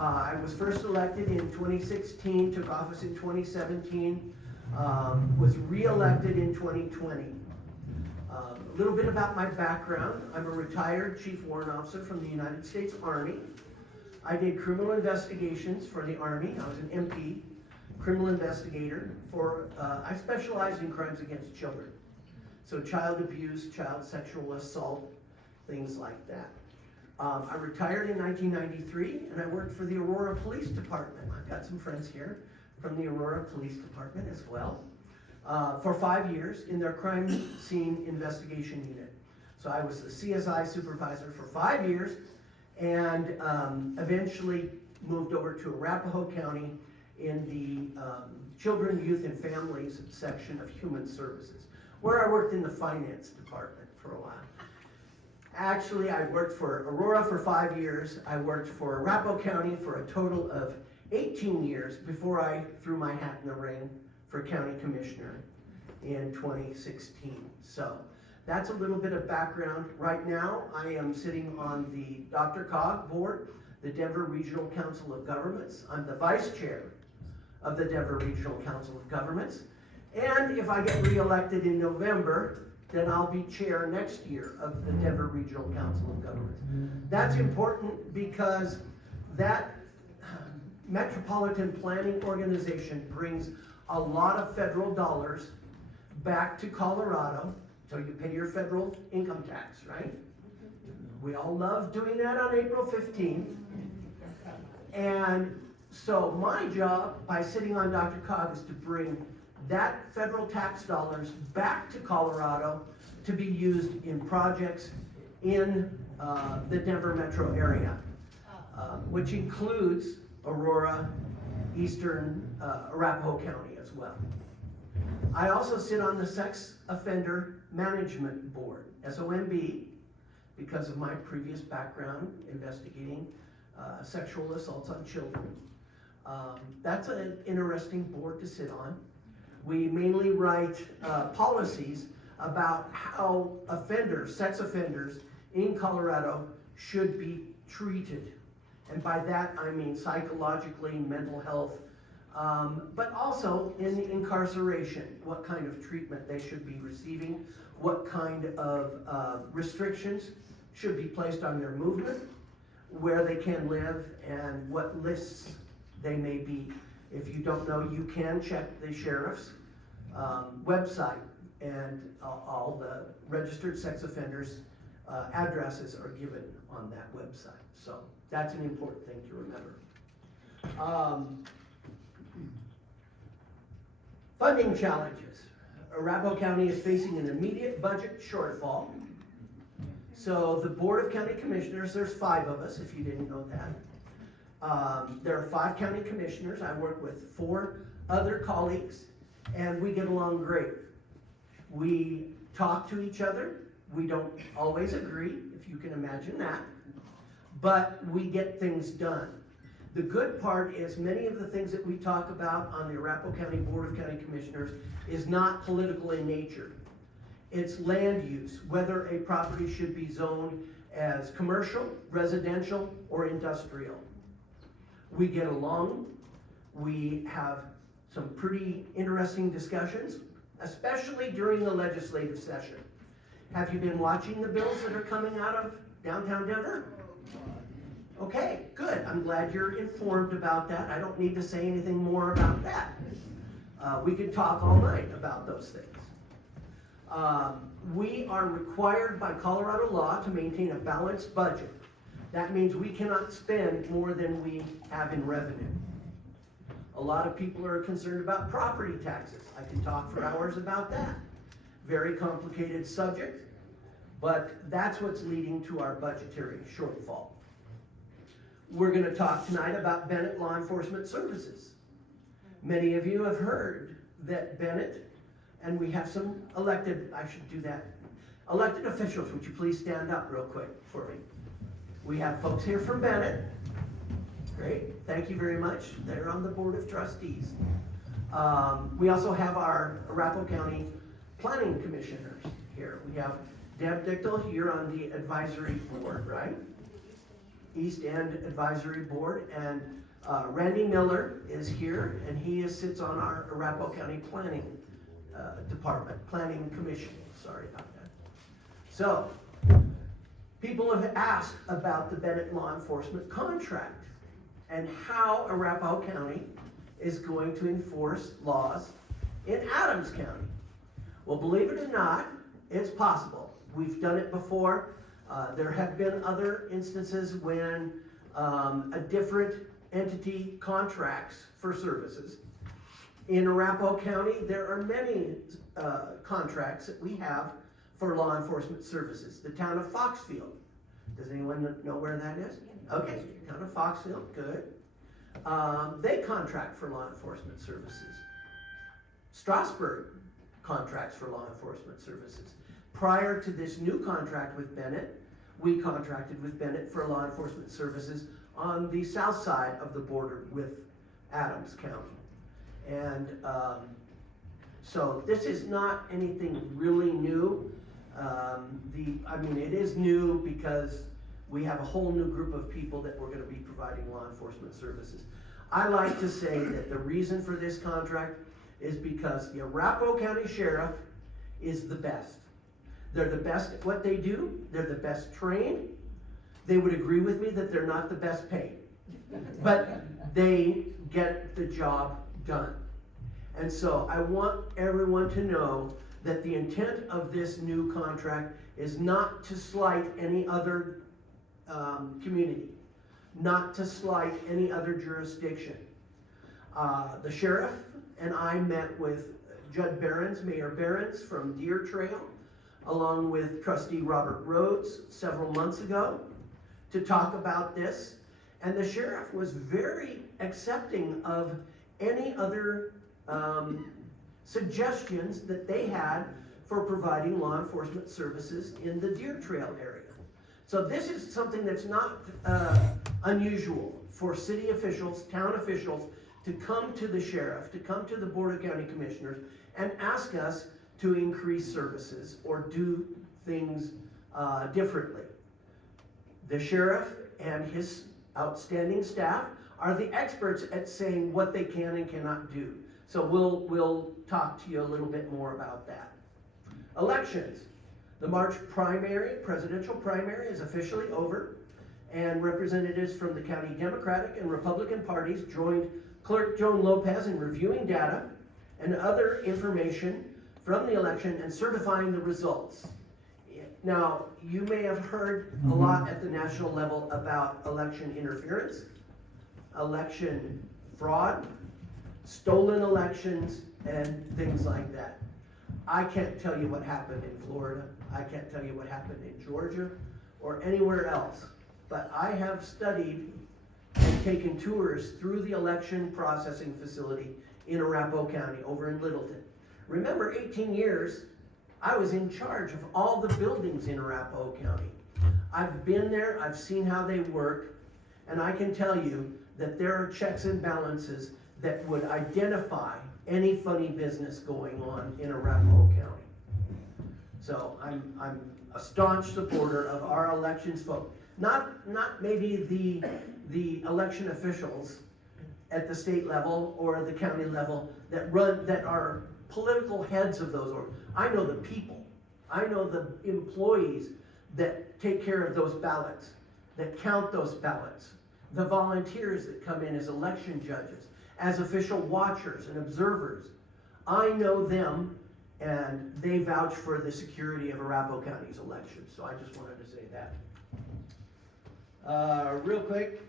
I was first elected in 2016, took office in 2017, was re-elected in 2020. A little bit about my background. I'm a retired Chief Warrant Officer from the United States Army. I did criminal investigations for the Army. I was an MP, criminal investigator I specialized in crimes against children. So child abuse, child sexual assault, things like that. I retired in 1993 and I worked for the Aurora Police Department. I've got some friends here from the Aurora Police Department as well. For 5 years in their crime scene investigation unit. So I was the CSI supervisor for 5 years and eventually moved over to Arapahoe County in the Children, Youth, and Families section of Human Services, where I worked in the finance department for a while. Actually, I worked for Aurora for 5 years. I worked for Arapahoe County for a total of 18 years before I threw my hat in the ring for county commissioner in 2016. So that's a little bit of background. Right now, I am sitting on the DRCOG board, the Denver Regional Council of Governments. I'm the vice chair of the Denver Regional Council of Governments. And if I get reelected in November, then I'll be chair next year of the Denver Regional Council of Governments. That's important because that metropolitan planning organization brings a lot of federal dollars back to Colorado, so you pay your federal income tax, right? We all love doing that on April 15th. And so my job by sitting on DRCOG is to bring that federal tax dollars back to Colorado to be used in projects in the Denver metro area, which includes Aurora, Eastern Arapahoe County as well. I also sit on the Sex Offender Management Board, SOMB, because of my previous background investigating sexual assaults on children. That's an interesting board to sit on. We mainly write policies about how offenders, sex offenders in Colorado should be treated. And by that I mean psychologically, mental health, but also in the incarceration, what kind of treatment they should be receiving, what kind of restrictions should be placed on their movement, where they can live, and what lists they may be. If you don't know, you can check the sheriff's website, and all the registered sex offenders' addresses are given on that website. So that's an important thing to remember. Funding challenges. Arapahoe County is facing an immediate budget shortfall. So the Board of County Commissioners, there's 5 of us, if you didn't know that. There are 5 county commissioners. I work with 4 other colleagues, and we get along great. We talk to each other. We don't always agree, if you can imagine that, but we get things done. The good part is many of the things that we talk about on the Arapahoe County Board of County Commissioners is not political in nature. It's land use, whether a property should be zoned as commercial, residential, or industrial. We get along. We have some pretty interesting discussions, especially during the legislative session. Have you been watching the bills that are coming out of downtown Denver? Okay, good. I'm glad you're informed about that. I don't need to say anything more about that. We could talk all night about those things. We are required by Colorado law to maintain a balanced budget. That means we cannot spend more than we have in revenue. A lot of people are concerned about property taxes. I can talk for hours about that. Very complicated subject, but that's what's leading to our budgetary shortfall. We're going to talk tonight about Bennett Law Enforcement Services. Many of you have heard that Bennett, and we have some elected, I should do that, elected officials. Would you please stand up real quick for me? We have folks here from Bennett. Great, thank you very much. They're on the Board of Trustees. We also have our Arapahoe County Planning Commissioners here. We have Deb Dichtel here on the advisory board, right? East End Advisory Board, and Randy Miller is here, and he sits on our Arapahoe County Planning Department, Planning Commission, sorry about that. So, people have asked about the Bennett Law Enforcement contract and how Arapahoe County is going to enforce laws in Adams County. Well, believe it or not, it's possible. We've done it before. There have been other instances when a different entity contracts for services. In Arapahoe County, there are many contracts that we have for law enforcement services. The town of Foxfield. Does anyone know where that is? Okay, town of Foxfield, good. They contract for law enforcement services. Strasburg contracts for law enforcement services. Prior to this new contract with Bennett, we contracted with Bennett for law enforcement services on the south side of the border with Adams County. And so this is not anything really new. It is new because we have a whole new group of people that we're going to be providing law enforcement services. I like to say that the reason for this contract is because the Arapahoe County Sheriff is the best. They're the best at what they do. They're the best trained. They would agree with me that they're not the best paid. But they get the job done. And so I want everyone to know that the intent of this new contract is not to slight any other community, not to slight any other jurisdiction. The sheriff and I met with Judd Behrens, Mayor Behrens from Deer Trail, along with Trustee Robert Rhodes several months ago to talk about this. And the sheriff was very accepting of any other suggestions that they had for providing law enforcement services in the Deer Trail area. So this is something that's not unusual for city officials, town officials, to come to the sheriff, to come to the Board of County Commissioners and ask us to increase services or do things differently. The sheriff and his outstanding staff are the experts at saying what they can and cannot do. So we'll talk to you a little bit more about that. Elections. The March primary, presidential primary, is officially over, and representatives from the county Democratic and Republican parties joined Clerk Joan Lopez in reviewing data and other information from the election and certifying the results. Now, you may have heard a lot at the national level about election interference, election fraud, stolen elections, and things like that. I can't tell you what happened in Florida. I can't tell you what happened in Georgia or anywhere else. But I have studied and taken tours through the election processing facility in Arapahoe County over in Littleton. Remember, 18 years, I was in charge of all the buildings in Arapahoe County. I've been there, I've seen how they work, and I can tell you that there are checks and balances that would identify any funny business going on in Arapahoe County. So I'm a staunch supporter of our elections vote. Not maybe the election officials at the state level or the county level that are political heads of those. I know the people. I know the employees that take care of those ballots, that count those ballots, the volunteers that come in as election judges, as official watchers and observers. I know them, and they vouch for the security of Arapahoe County's elections. So I just wanted to say that. Real quick,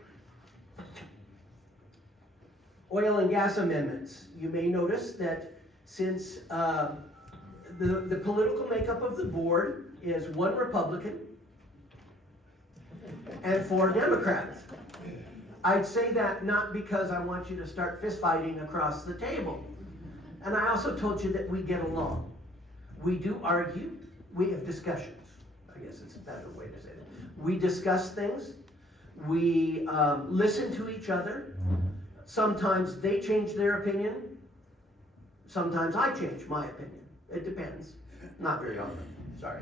oil and gas amendments. You may notice that since the political makeup of the board is 1 Republican and 4 Democrats. I'd say that not because I want you to start fist fighting across the table. And I also told you that we get along. We do argue. We have discussions. I guess it's a better way to say it. We discuss things. We listen to each other. Sometimes they change their opinion. Sometimes I change my opinion. It depends. Not very often. Sorry.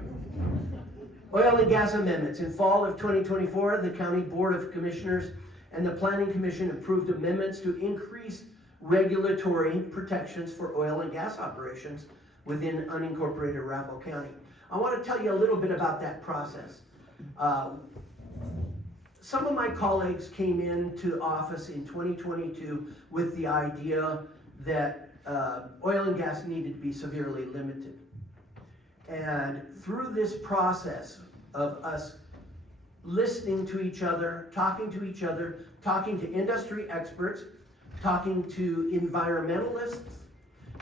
Oil and gas amendments. In fall of 2024, the County Board of Commissioners and the Planning Commission approved amendments to increase regulatory protections for oil and gas operations within unincorporated Arapahoe County. I want to tell you a little bit about that process. Some of my colleagues came into office in 2022 with the idea that oil and gas needed to be severely limited. And through this process of us listening to each other, talking to industry experts, talking to environmentalists,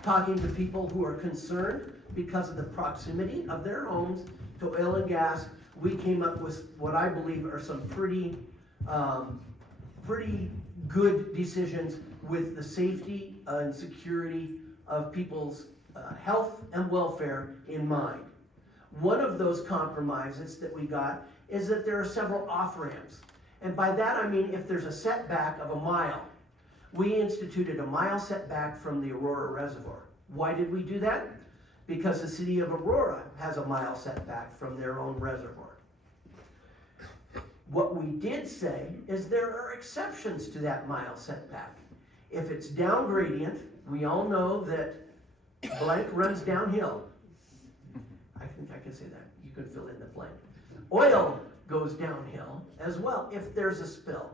talking to people who are concerned because of the proximity of their homes to oil and gas, we came up with what I believe are some pretty good decisions with the safety and security of people's health and welfare in mind. One of those compromises that we got is that there are several off-ramps. And by that I mean if there's a setback of a mile. We instituted a mile setback from the Aurora Reservoir. Why did we do that? Because the city of Aurora has a mile setback from their own reservoir. What we did say is there are exceptions to that mile setback. If it's down gradient, we all know that blank runs downhill. I think I can say that. You can fill in the blank. Oil goes downhill as well if there's a spill,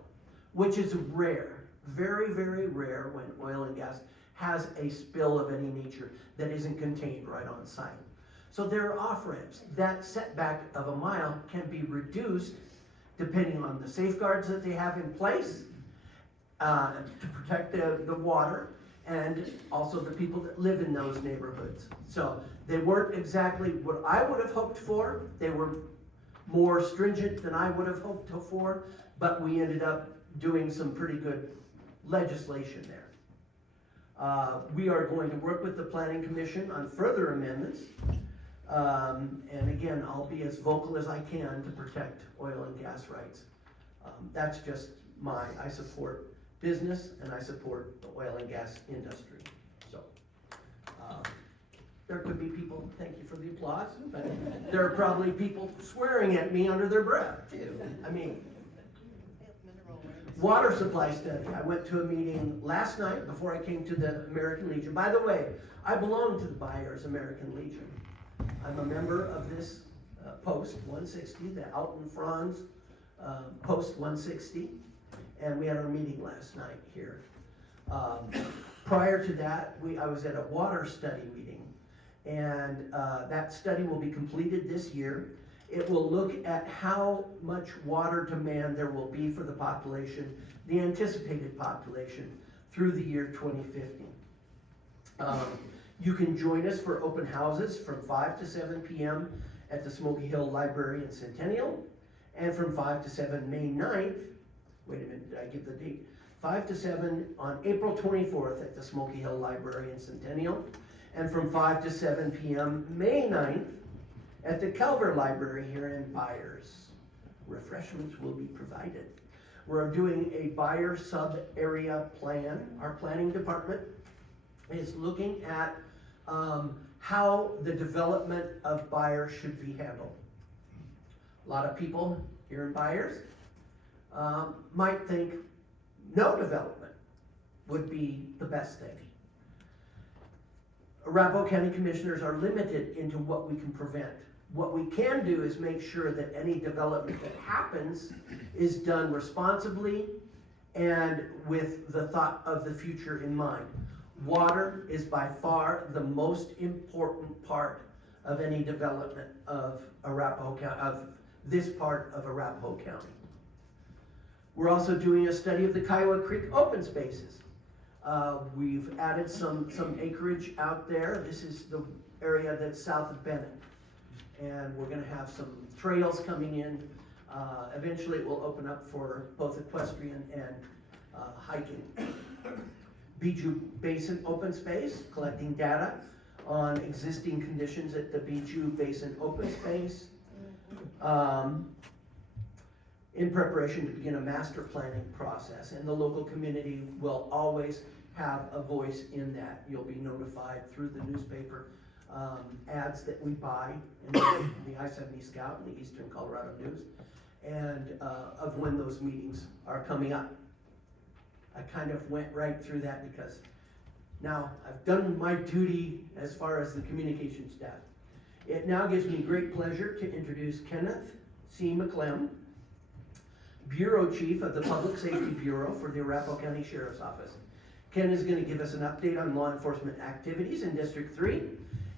which is rare, very, very rare when oil and gas has a spill of any nature that isn't contained right on site. So there are off-ramps. That setback of a mile can be reduced depending on the safeguards that they have in place to protect the water and also the people that live in those neighborhoods. So they weren't exactly what I would have hoped for. They were more stringent than I would have hoped for, but we ended up doing some pretty good legislation there. We are going to work with the Planning Commission on further amendments. And again, I'll be as vocal as I can to protect oil and gas rights. That's just I support business and I support the oil and gas industry. So, there could be people, thank you for the applause, but there are probably people swearing at me under their breath too. I mean, water supply study. I went to a meeting last night before I came to the American Legion. By the way, I belong to the Buyers American Legion. I'm a member of this Post 160, the Alton Franz Post 160, and we had our meeting last night here. Prior to that, I was at a water study meeting, and that study will be completed this year. It will look at how much water demand there will be for the population, the anticipated population, through the year 2050. You can join us for open houses from 5 to 7 p.m. at the Smoky Hill Library in Centennial, and from 5 to 7 May 9th, wait a minute, did I give the date? 5 to 7 on April 24th at the Smoky Hill Library in Centennial, and from 5 to 7 p.m. May 9th at the Calver Library here in Byers. Refreshments will be provided. We're doing a Buyer sub-area plan. Our planning department is looking at how the development of Byers should be handled. A lot of people here in Byers might think no development would be the best thing. Arapahoe County Commissioners are limited into what we can prevent. What we can do is make sure that any development that happens is done responsibly and with the thought of the future in mind. Water is by far the most important part of any development of Arapahoe County, of this part of Arapahoe County. We're also doing a study of the Kiowa Creek open spaces. We've added some acreage out there. This is the area that's south of Bennett. And we're going to have some trails coming in. Eventually it will open up for both equestrian and hiking. Bijou Basin open space, collecting data on existing conditions at the Bijou Basin open space. In preparation to begin a master planning process, and the local community will always have a voice in that. You'll be notified through the newspaper ads that we buy in the I-70 Scout and the Eastern Colorado News, and of when those meetings are coming up. I kind of went right through that because now I've done my duty as far as the communication staff. It now gives me great pleasure to introduce Kenneth C. McClem, Bureau Chief of the Public Safety Bureau for the Arapahoe County Sheriff's Office. Ken is going to give us an update on law enforcement activities in District 3,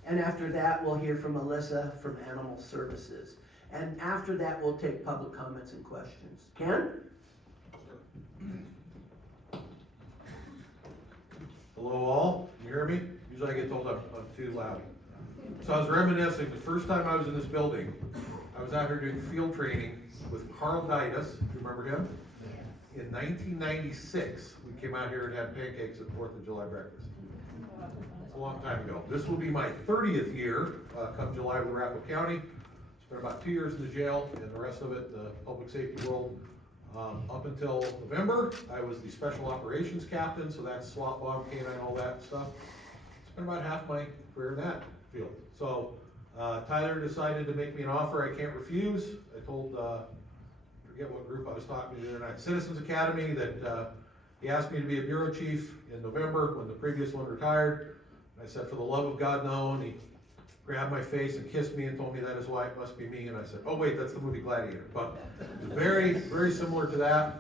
and after that we'll hear from Melissa from Animal Services. And after that we'll take public comments and questions. Ken? Hello all, you hear me? Usually I get told I'm too loud. So I was reminiscing, the first time I was in this building, I was out here doing field training with Carl Didas, do you remember him? Yes. In 1996, we came out here and had pancakes at 4th of July breakfast. It's a long time ago. This will be my 30th year, come July with Arapahoe County. Spent about 2 years in the jail, and the rest of it, the public safety world. Up until November, I was the special operations captain, so that's SWAT, bomb, canine, all that stuff. Spent about half my career in that field. So Tyler decided to make me an offer I can't refuse. I told, forget what group I was talking to the other night, Citizens Academy, that he asked me to be a bureau chief in November when the previous one retired. And I said, for the love of God, no. And he grabbed my face and kissed me and told me that is why it must be me. And I said, oh wait, that's the movie Gladiator. But very, very similar to that.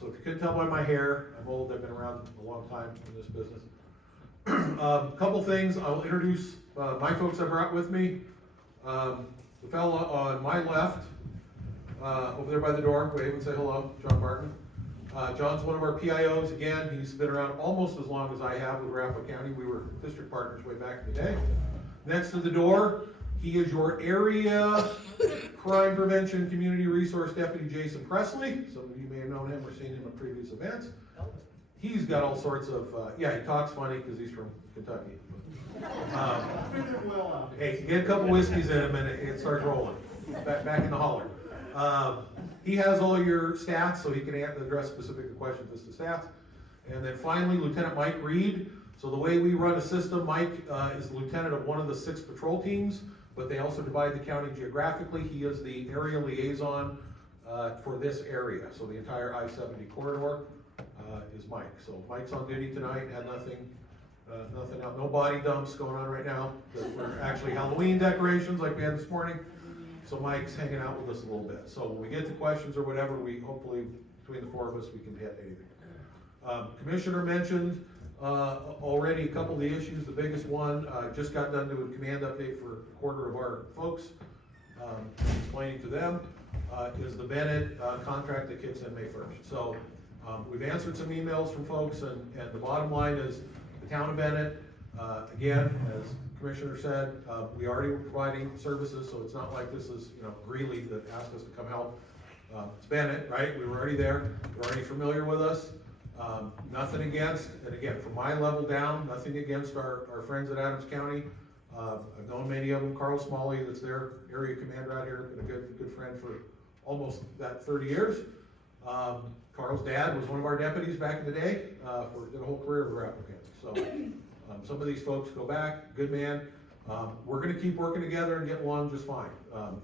So if you couldn't tell by my hair, I'm old, I've been around a long time in this business. Couple things, I'll introduce my folks I brought with me. The fella on my left, over there by the door, wave and say hello, John Martin. John's one of our PIOs, again, he's been around almost as long as I have with Arapahoe County. We were district partners way back in the day. Next to the door, he is your area crime prevention community resource deputy, Jason Presley. Some of you may have known him or seen him at previous events. He's got all sorts of, yeah, he talks funny because he's from Kentucky. Hey, get a couple whiskeys in him and it starts rolling. Back in the holler. He has all your stats, so he can address specific questions as to stats. And then finally, Lieutenant Mike Reed. So the way we run a system, Mike is the lieutenant of one of the 6 patrol teams, but they also divide the county geographically. He is the area liaison for this area. So the entire I-70 corridor is Mike. So Mike's on duty tonight, had nothing else, no body dumps going on right now. We're actually Halloween decorations like we had this morning. So Mike's hanging out with us a little bit. So when we get to questions or whatever, we hopefully, between the 4 of us, we can hit anything. Commissioner mentioned already a couple of the issues. The biggest one, just got done doing a command update for a quarter of our folks, explaining to them, is the Bennett contract that kicks in May 1st. So we've answered some emails from folks, and the bottom line is the town of Bennett, again, as Commissioner said, we already were providing services, so it's not like this is, Greeley that asked us to come help. It's Bennett, right? We were already there. They're already familiar with us. Nothing against, and again, from my level down, nothing against our friends at Adams County. I've known many of them. Carl Smalley, that's their area commander out here, been a good friend for almost that 30 years. Carl's dad was one of our deputies back in the day, did a whole career with Arapahoe County. So some of these folks go back, good man. We're gonna keep working together and get along just fine.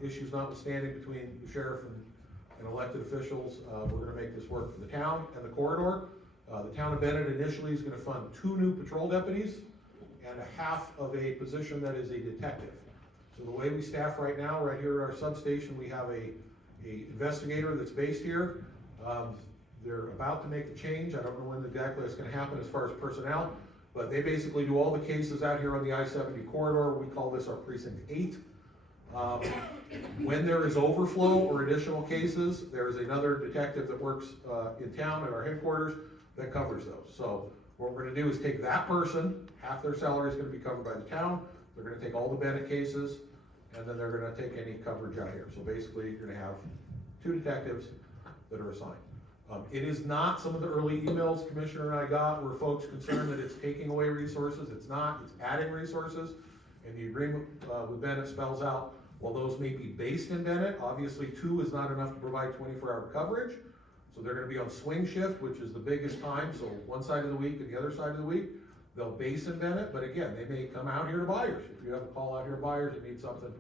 Issues notwithstanding between the sheriff and elected officials, we're gonna make this work for the town and the corridor. The town of Bennett initially is gonna fund 2 new patrol deputies and a half of a position that is a detective. So the way we staff right now, right here at our substation, we have a investigator that's based here. They're about to make the change. I don't know when exactly that's gonna happen as far as personnel, but they basically do all the cases out here on the I-70 corridor. We call this our precinct 8. When there is overflow or additional cases, there is another detective that works in town at our headquarters that covers those. So what we're gonna do is take that person, half their salary is gonna be covered by the town. They're gonna take all the Bennett cases, and then they're gonna take any coverage out here. So basically, you're gonna have 2 detectives that are assigned. It is not, some of the early emails Commissioner and I got were folks concerned that it's taking away resources. It's not, it's adding resources. And the agreement with Bennett spells out, while those may be based in Bennett, obviously 2 is not enough to provide 24-hour coverage. So they're gonna be on swing shift, which is the biggest time, so one side of the week and the other side of the week. They'll base in Bennett, but again, they may come out here to Byers. If you have a call out here to Byers, it needs something,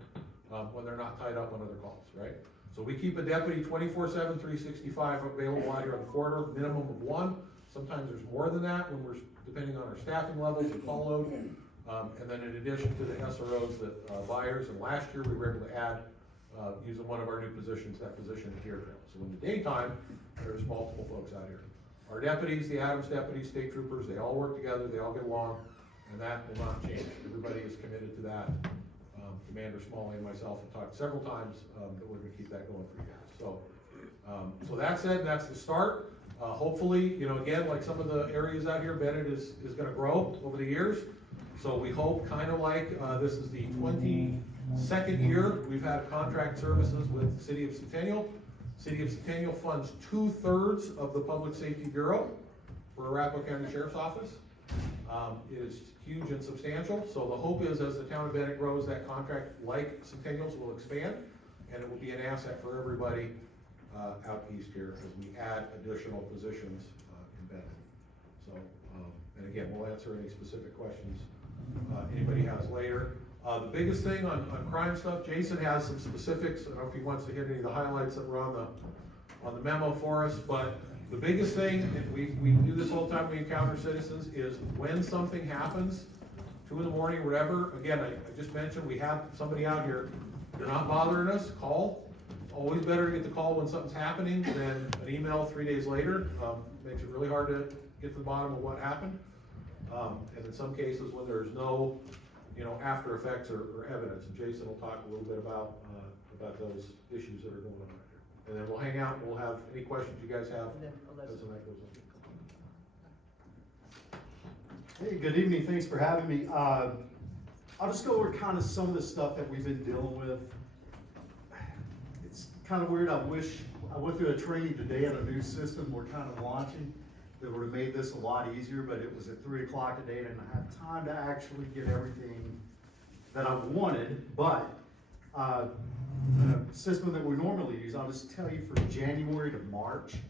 when they're not tied up on other calls, right? So we keep a deputy 24/7, 365 available out here on the corridor, minimum of one. Sometimes there's more than that when we're, depending on our staffing levels and call load. And then in addition to the SROs that, Byers, and last year we were able to add, using one of our new positions, that position at Deer Trail. So in the daytime, there's multiple folks out here. Our deputies, the Adams deputies, state troopers, they all work together, they all get along, and that will not change. Everybody is committed to that. Commander Smalley and myself have talked several times, that we're gonna keep that going for you guys. So that said, that's the start. Hopefully, you know, again, like some of the areas out here, Bennett is gonna grow over the years. So we hope, kind of like, this is the 22nd year we've had contract services with the City of Centennial. City of Centennial funds 2/3 of the Public Safety Bureau for Arapahoe County Sheriff's Office. It is huge and substantial, so the hope is as the town of Bennett grows, that contract, like Centennial's, will expand, and it will be an asset for everybody out east here as we add additional positions in Bennett. So, and again, we'll answer any specific questions anybody has later. The biggest thing on crime stuff, Jason has some specifics. I don't know if he wants to hit any of the highlights that were on the memo for us, but the biggest thing, and we do this all the time, we encounter citizens, is when something happens, 2 in the morning, whatever, again, I just mentioned, we have somebody out here, you're not bothering us, call. It's always better to get the call when something's happening than an email 3 days later. Makes it really hard to get to the bottom of what happened. And in some cases, when there's no, you know, after effects or evidence, and Jason will talk a little bit about those issues that are going on out here. And then we'll hang out, and we'll have any questions you guys have as the night goes on. Hey, good evening, thanks for having me. I'll just go over kind of some of the stuff that we've been dealing with. It's kind of weird, I wish, I went through a training today on a new system we're kind of launching that would have made this a lot easier, but it was at 3 o'clock today, and I didn't have time to actually get everything that I wanted, but the system that we normally use, I'll just tell you, from January to March,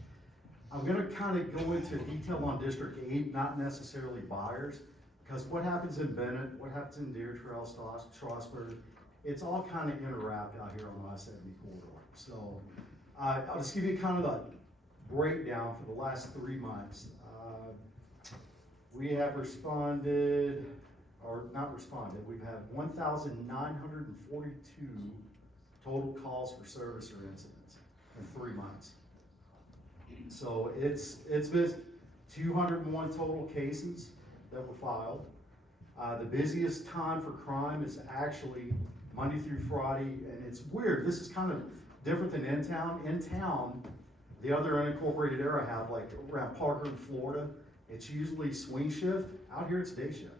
I'm gonna kind of go into detail on District 8, not necessarily Byers, because what happens in Bennett, what happens in Deer Trail, Strasburg, it's all kind of interwrapped out here on the I-70 corridor. So I'll just give you kind of a breakdown for the last 3 months. We have responded, or not responded, we've had 1,942 total calls for service or incidents in 3 months. So it's been 201 total cases that were filed. The busiest time for crime is actually Monday through Friday, and it's weird, this is kind of different than in town. In town, the other unincorporated area I have, like around Parker in Florida, it's usually swing shift. Out here it's day shift.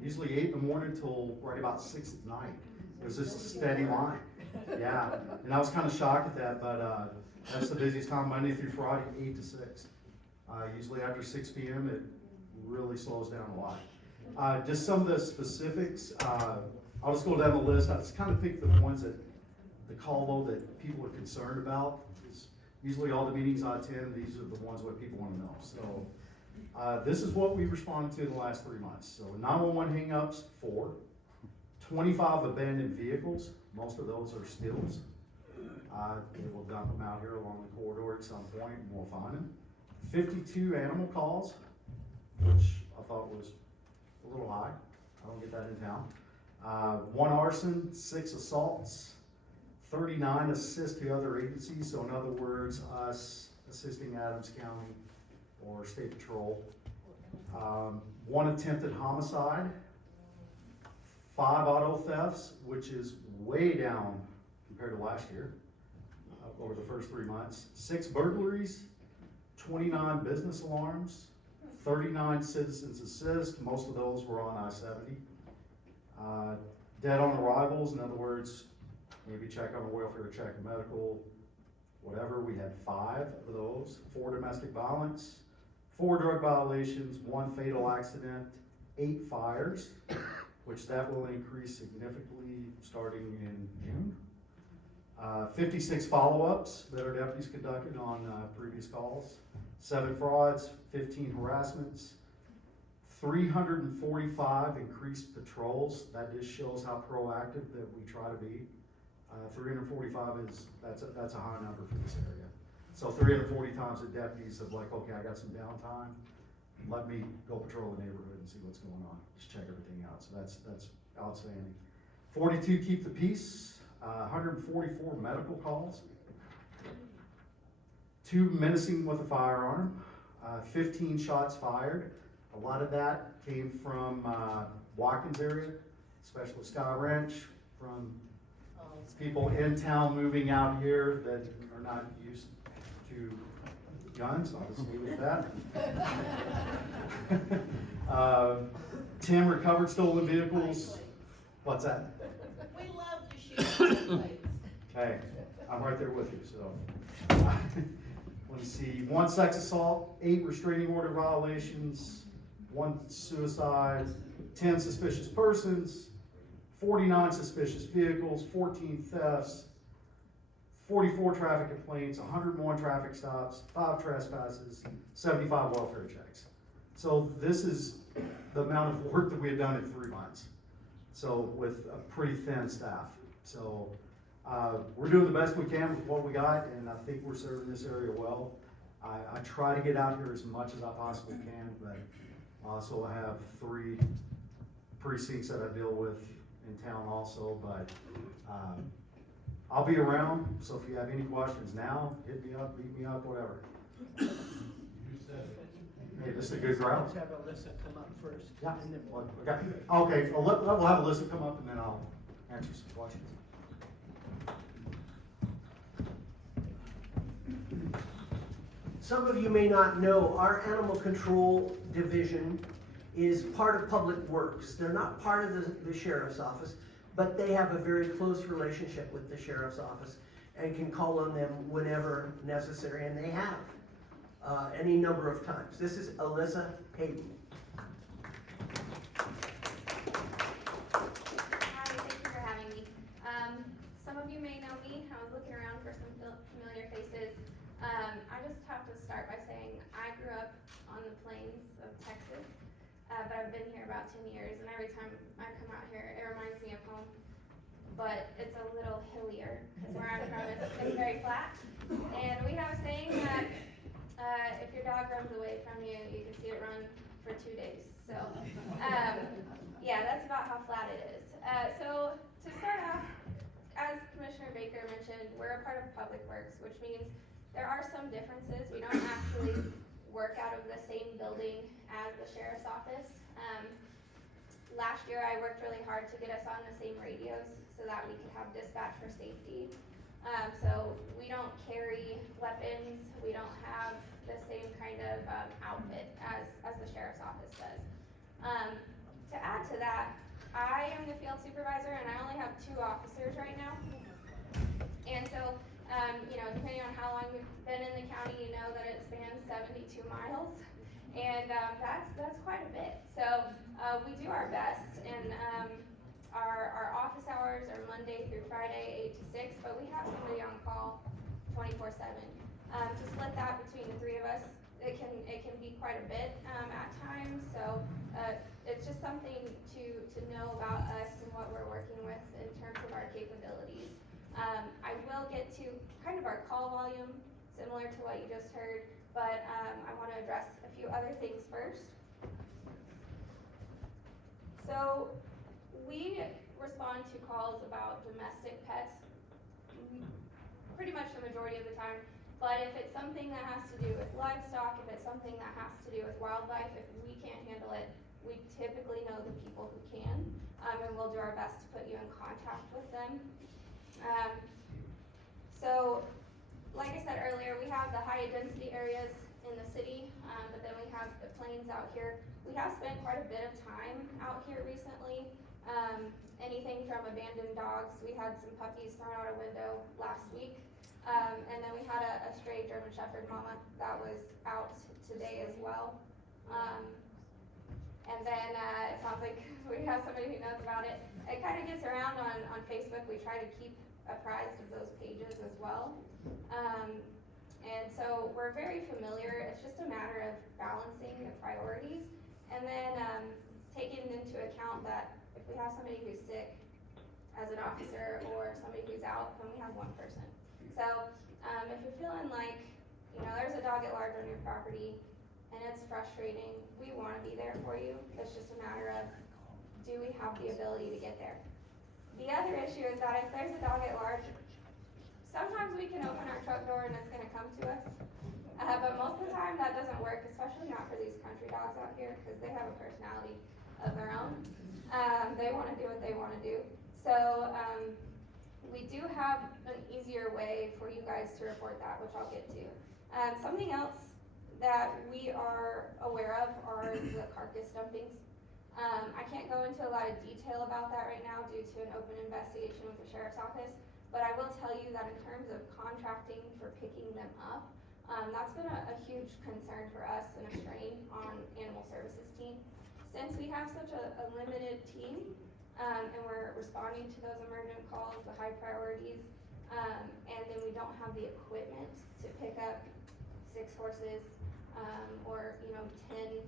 Usually 8 in the morning till right about 6 at night. It was just a steady line. Yeah, and I was kind of shocked at that, but that's the busiest time, Monday through Friday, 8 to 6. Usually after 6 p.m. it really slows down a lot. Just some of the specifics, I'll just go down the list. I just kind of pick the ones that, the call load that people are concerned about. Usually all the meetings I attend, these are the ones what people want to know. So this is what we responded to in the last 3 months. So 911 hang-ups, 4. 25 abandoned vehicles, most of those are stills. They will dump them out here along the corridor at some point and we'll find them. 52 animal calls, which I thought was a little high. I don't get that in town. 1 arson, 6 assaults, 39 assists to other agencies. So in other words, us assisting Adams County or State Patrol. 1 attempted homicide, 5 auto thefts, which is way down compared to last year, over the first 3 months. 6 burglaries, 29 business alarms, 39 citizens assist, most of those were on I-70. Dead on arrivals, in other words, maybe check on a welfare check, medical, whatever, we had 5 of those. 4 domestic violence, 4 drug violations, 1 fatal accident, 8 fires, which that will increase significantly starting in June. 56 follow-ups that our deputies conducted on previous calls, 7 frauds, 15 harassments, 345 increased patrols. That just shows how proactive that we try to be. 345 that's a high number for this area. So 340 times the deputies have like, okay, I got some downtime. Let me go patrol the neighborhood and see what's going on. Just check everything out. So that's outstanding. 42 keep the peace. 144 medical calls. 2 menacing with a firearm. 15 shots fired. A lot of that came from Watkins area, especially Sky Ranch, from people in town moving out here that are not used to guns. I'll just leave it at that. 10 recovered stolen vehicles. What's that? We love to shoot. Hey, I'm right there with you, so. Let's see, 1 sex assault, 8 restraining order violations, 1 suicide, 10 suspicious persons, 49 suspicious vehicles, 14 thefts, 44 traffic complaints, 101 traffic stops, 5 trespasses, 75 welfare checks. So this is the amount of work that we have done in 3 months. So with a pretty thin staff. So we're doing the best we can with what we got, and I think we're serving this area well. I try to get out here as much as I possibly can, but I also have 3 precincts that I deal with in town also, but I'll be around, so if you have any questions now, hit me up, beat me up, whatever. Hey, this is a good crowd. Let's have Alyssa come up first. Yeah. And then we'll- Okay, we'll have Alyssa come up and then I'll answer some questions. Some of you may not know, our animal control division is part of Public Works. They're not part of the sheriff's office, but they have a very close relationship with the sheriff's office and can call on them whenever necessary, and they have any number of times. This is Alyssa Hayden. Hi, thank you for having me. Some of you may know me. I was looking around for some familiar faces. I just have to start by saying I grew up on the plains of Texas, but I've been here about 10 years, and every time I come out here, it reminds me of home. But it's a little hillier, because where I'm from, it's very flat. And we have a saying that if your dog runs away from you, you can see it run for 2 days. So, yeah, that's about how flat it is. So, to start off, as Commissioner Baker mentioned, we're a part of Public Works, which means there are some differences. We don't actually work out of the same building as the sheriff's office. Last year I worked really hard to get us on the same radios so that we could have dispatch for safety. So we don't carry weapons, we don't have the same kind of outfit as the sheriff's office does. To add to that, I am the field supervisor and I only have 2 officers right now. And so depending on how long you've been in the county, you know that it spans 72 miles, and that's quite a bit. So we do our best, and our office hours are Monday through Friday, 8 to 6, but we have somebody on call 24/7. To split that between the 3 of us, it can be quite a bit at times. So it's just something to know about us and what we're working with in terms of our capabilities. I will get to kind of our call volume, similar to what you just heard, but I want to address a few other things first. So we respond to calls about domestic pets pretty much the majority of the time, but if it's something that has to do with livestock, if it's something that has to do with wildlife, if we can't handle it, we typically know the people who can, and we'll do our best to put you in contact with them. So, like I said earlier, we have the high density areas in the city, but then we have the plains out here. We have spent quite a bit of time out here recently. Anything from abandoned dogs. We had some puppies thrown out a window last week. And then we had a stray German Shepherd mama that was out today as well. And then it sounds like we have somebody who knows about it. It kind of gets around on Facebook. We try to keep apprised of those pages as well. And so we're very familiar. It's just a matter of balancing the priorities. And then taking into account that if we have somebody who's sick as an officer or somebody who's out, then we have one person. So, if you're feeling like, you know, there's a dog at large on your property and it's frustrating, we wanna be there for you. It's just a matter of, do we have the ability to get there? The other issue is that if there's a dog at large, sometimes we can open our truck door and it's gonna come to us. But most of the time that doesn't work, especially not for these country dogs out here, because they have a personality of their own. They wanna do what they wanna do. So, we do have an easier way for you guys to report that, which I'll get to. Something else that we are aware of are the carcass dumpings. I can't go into a lot of detail about that right now due to an open investigation with the sheriff's office, but I will tell you that in terms of contracting for picking them up, that's been a huge concern for us and a strain on animal services team. Since we have such a limited team, and we're responding to those emergent calls, the high priorities, and then we don't have the equipment to pick up 6 horses, or, you know, 10,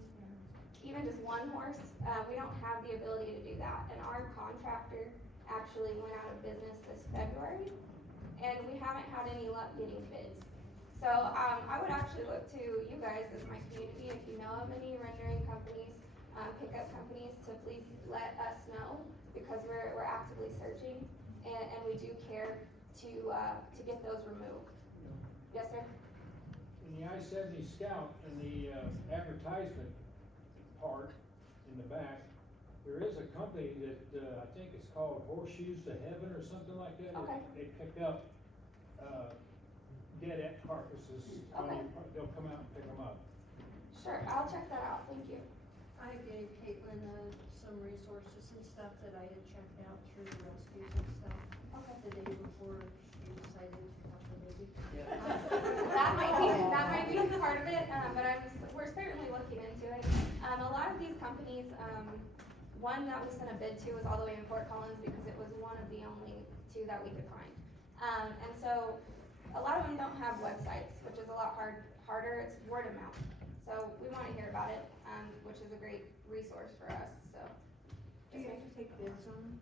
even just 1 horse, we don't have the ability to do that. And our contractor actually went out of business this February, and we haven't had any luck getting bids. So, I would actually look to you guys as my community, if you know of any rendering companies, pickup companies, to please let us know, because we're actively searching, and we do care to get those removed. Yes, sir? In the I-70 Scout, in the advertisement part in the back, there is a company that, I think it's called Horseshoes to Heaven or something like that. Okay. They pick up, dead carcasses. Okay. They'll come out and pick them up. Sure, I'll check that out, thank you. I gave Caitlin some resources and stuff that I had checked out through the rescues and stuff Okay. the day before she decided to have the baby. That might be part of it, but we're certainly looking into it. A lot of these companies, one that we sent a bid to was all the way in Fort Collins because it was one of the only 2 that we could find. And so, a lot of them don't have websites, which is a lot harder, it's word of mouth. So, we wanna hear about it, which is a great resource for us, so. Do you have to take bids on them?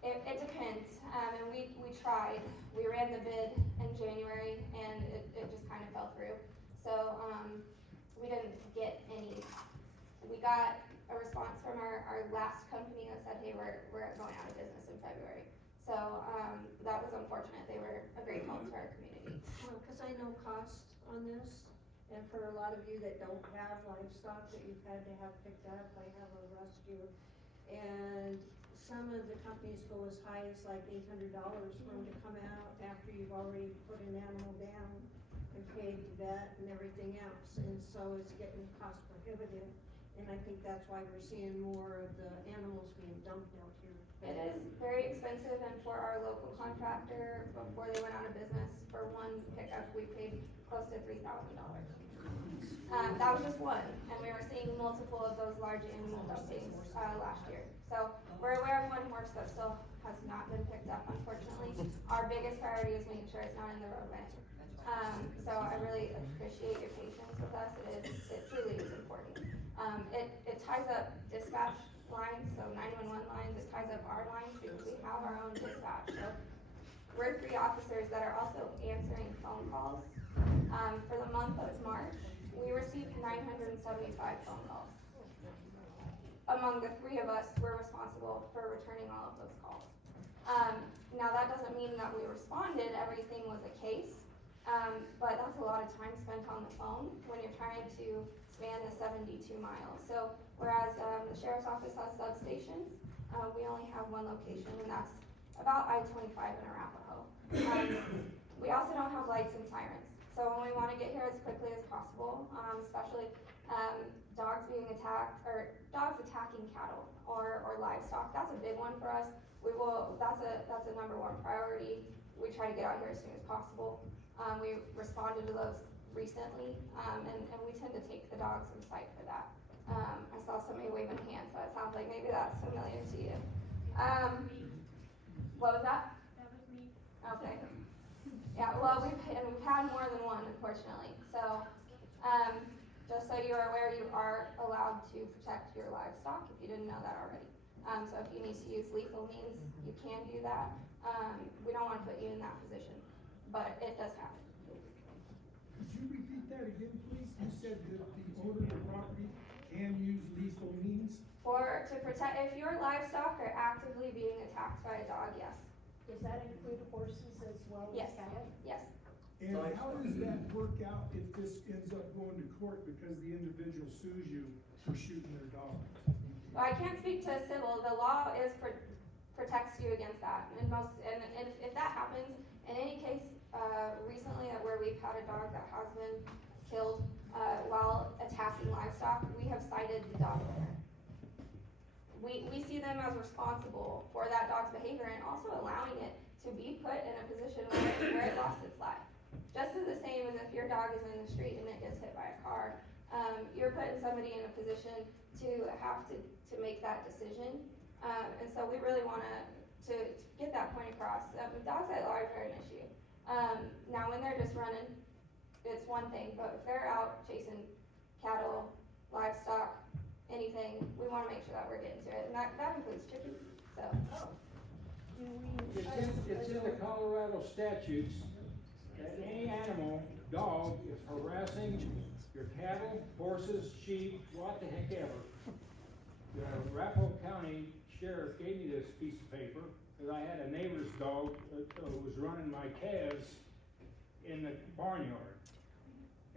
It depends, and we tried, we ran the bid in January, and it just kind of fell through. So, we didn't get any, we got a response from our last company that said, hey, we're going out of business in February. So, that was unfortunate, they were a great help to our community. Well, cause I know cost on this, and for a lot of you that don't have livestock that you've had to have picked up, I have a rescue. And some of the companies go as high as like $800 for them to come out after you've already put an animal down and paid the vet and everything else, and so it's getting cost prohibitive. And I think that's why we're seeing more of the animals being dumped out here. It is very expensive, and for our local contractor, before they went out of business, for one pickup, we paid close to $3,000. That was just one, and we were seeing multiple of those large animal dumpings, last year. So, we're aware of 1 horse that still has not been picked up, unfortunately. Our biggest priority is making sure it's not in the roadway. So I really appreciate your patience with us, it truly is important. It ties up dispatch lines, so 911 lines, it ties up our lines because we have our own dispatch. So we're 3 officers that are also answering phone calls. For the month of March, we received 975 phone calls. Among the 3 of us, we're responsible for returning all of those calls. Now that doesn't mean that we responded, everything was a case, but that's a lot of time spent on the phone when you're trying to span the 72 miles. So whereas the sheriff's office has substations, we only have 1 location, and that's about I-25 in Arapahoe. We also don't have lights and sirens. So when we want to get here as quickly as possible, especially dogs being attacked, or dogs attacking cattle or livestock, that's a big one for us. That's a number 1 priority. We try to get out here as soon as possible. We responded to those recently, and we tend to take the dogs in sight for that. I saw somebody waving hands, so it sounds like maybe that's familiar to you. What was that? That was me. Okay. Yeah, well, we've had more than 1, unfortunately. So, just so you're aware, you are allowed to protect your livestock. So if you need to use lethal means, you can do that. We don't wanna put you in that position, but it does happen. Could you repeat that again, please? You said that the owner of the property can use lethal means? To protect, if your livestock are actively being attacked by a dog, yes, Does that include horses as well as Yes. cattle? yes. And how does that work out if this ends up going to court because the individual sues you for shooting their dog? Well, I can't speak to civil, the law protects you against that, and if that happens, in any case, recently where we've had a dog that has been killed, while attacking livestock, we have cited the dog owner. We see them as responsible for that dog's behavior and also allowing it to be put in a position where it lost its life. Just as the same as if your dog is in the street and it gets hit by a car, you're putting somebody in a position to have to make that decision. And so we really wanna to get that point across. Dogs at large are an issue. Now when they're just running, it's one thing, but if they're out chasing cattle, livestock, anything, we wanna make sure that we're getting to it, and that includes chickens, so. Do we? It's in the Colorado statutes that any animal, dog, is harassing your cattle, horses, sheep, what the heck ever. The Arapahoe County Sheriff gave me this piece of paper, cause I had a neighbor's dog that was running my calves in the barnyard.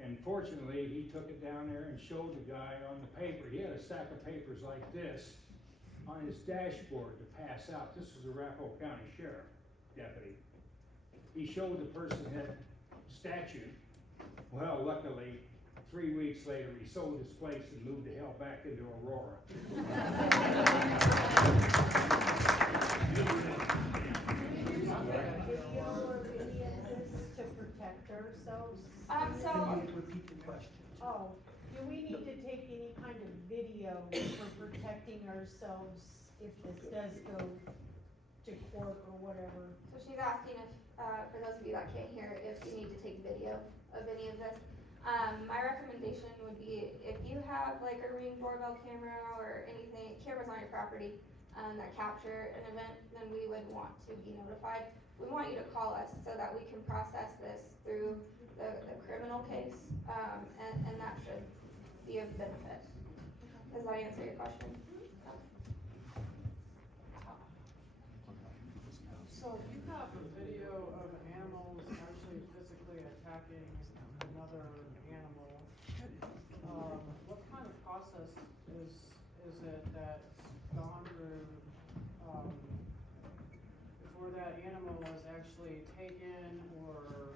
And fortunately, he took it down there and showed the guy on the paper. He had a stack of papers like this on his dashboard to pass out. This was a Arapahoe County Sheriff deputy. He showed the person that statute. Well, luckily, 3 weeks later, he sold his place and moved the hell back into Aurora. To protect ourselves? So, Can you repeat the question? Oh, do we need to take any kind of video for protecting ourselves if this does go to court or whatever? so she's asking if, for those of you that can't hear, if you need to take video of any of this. My recommendation would be, if you have like a Ring doorbell camera or anything, cameras on your property, that capture an event, then we would want to be notified. We want you to call us so that we can process this through the criminal case, and that should be of benefit. Does that answer your question? So if you have a video of animals actually physically attacking another animal, what kind of process is it that's gone through, before that animal was actually taken or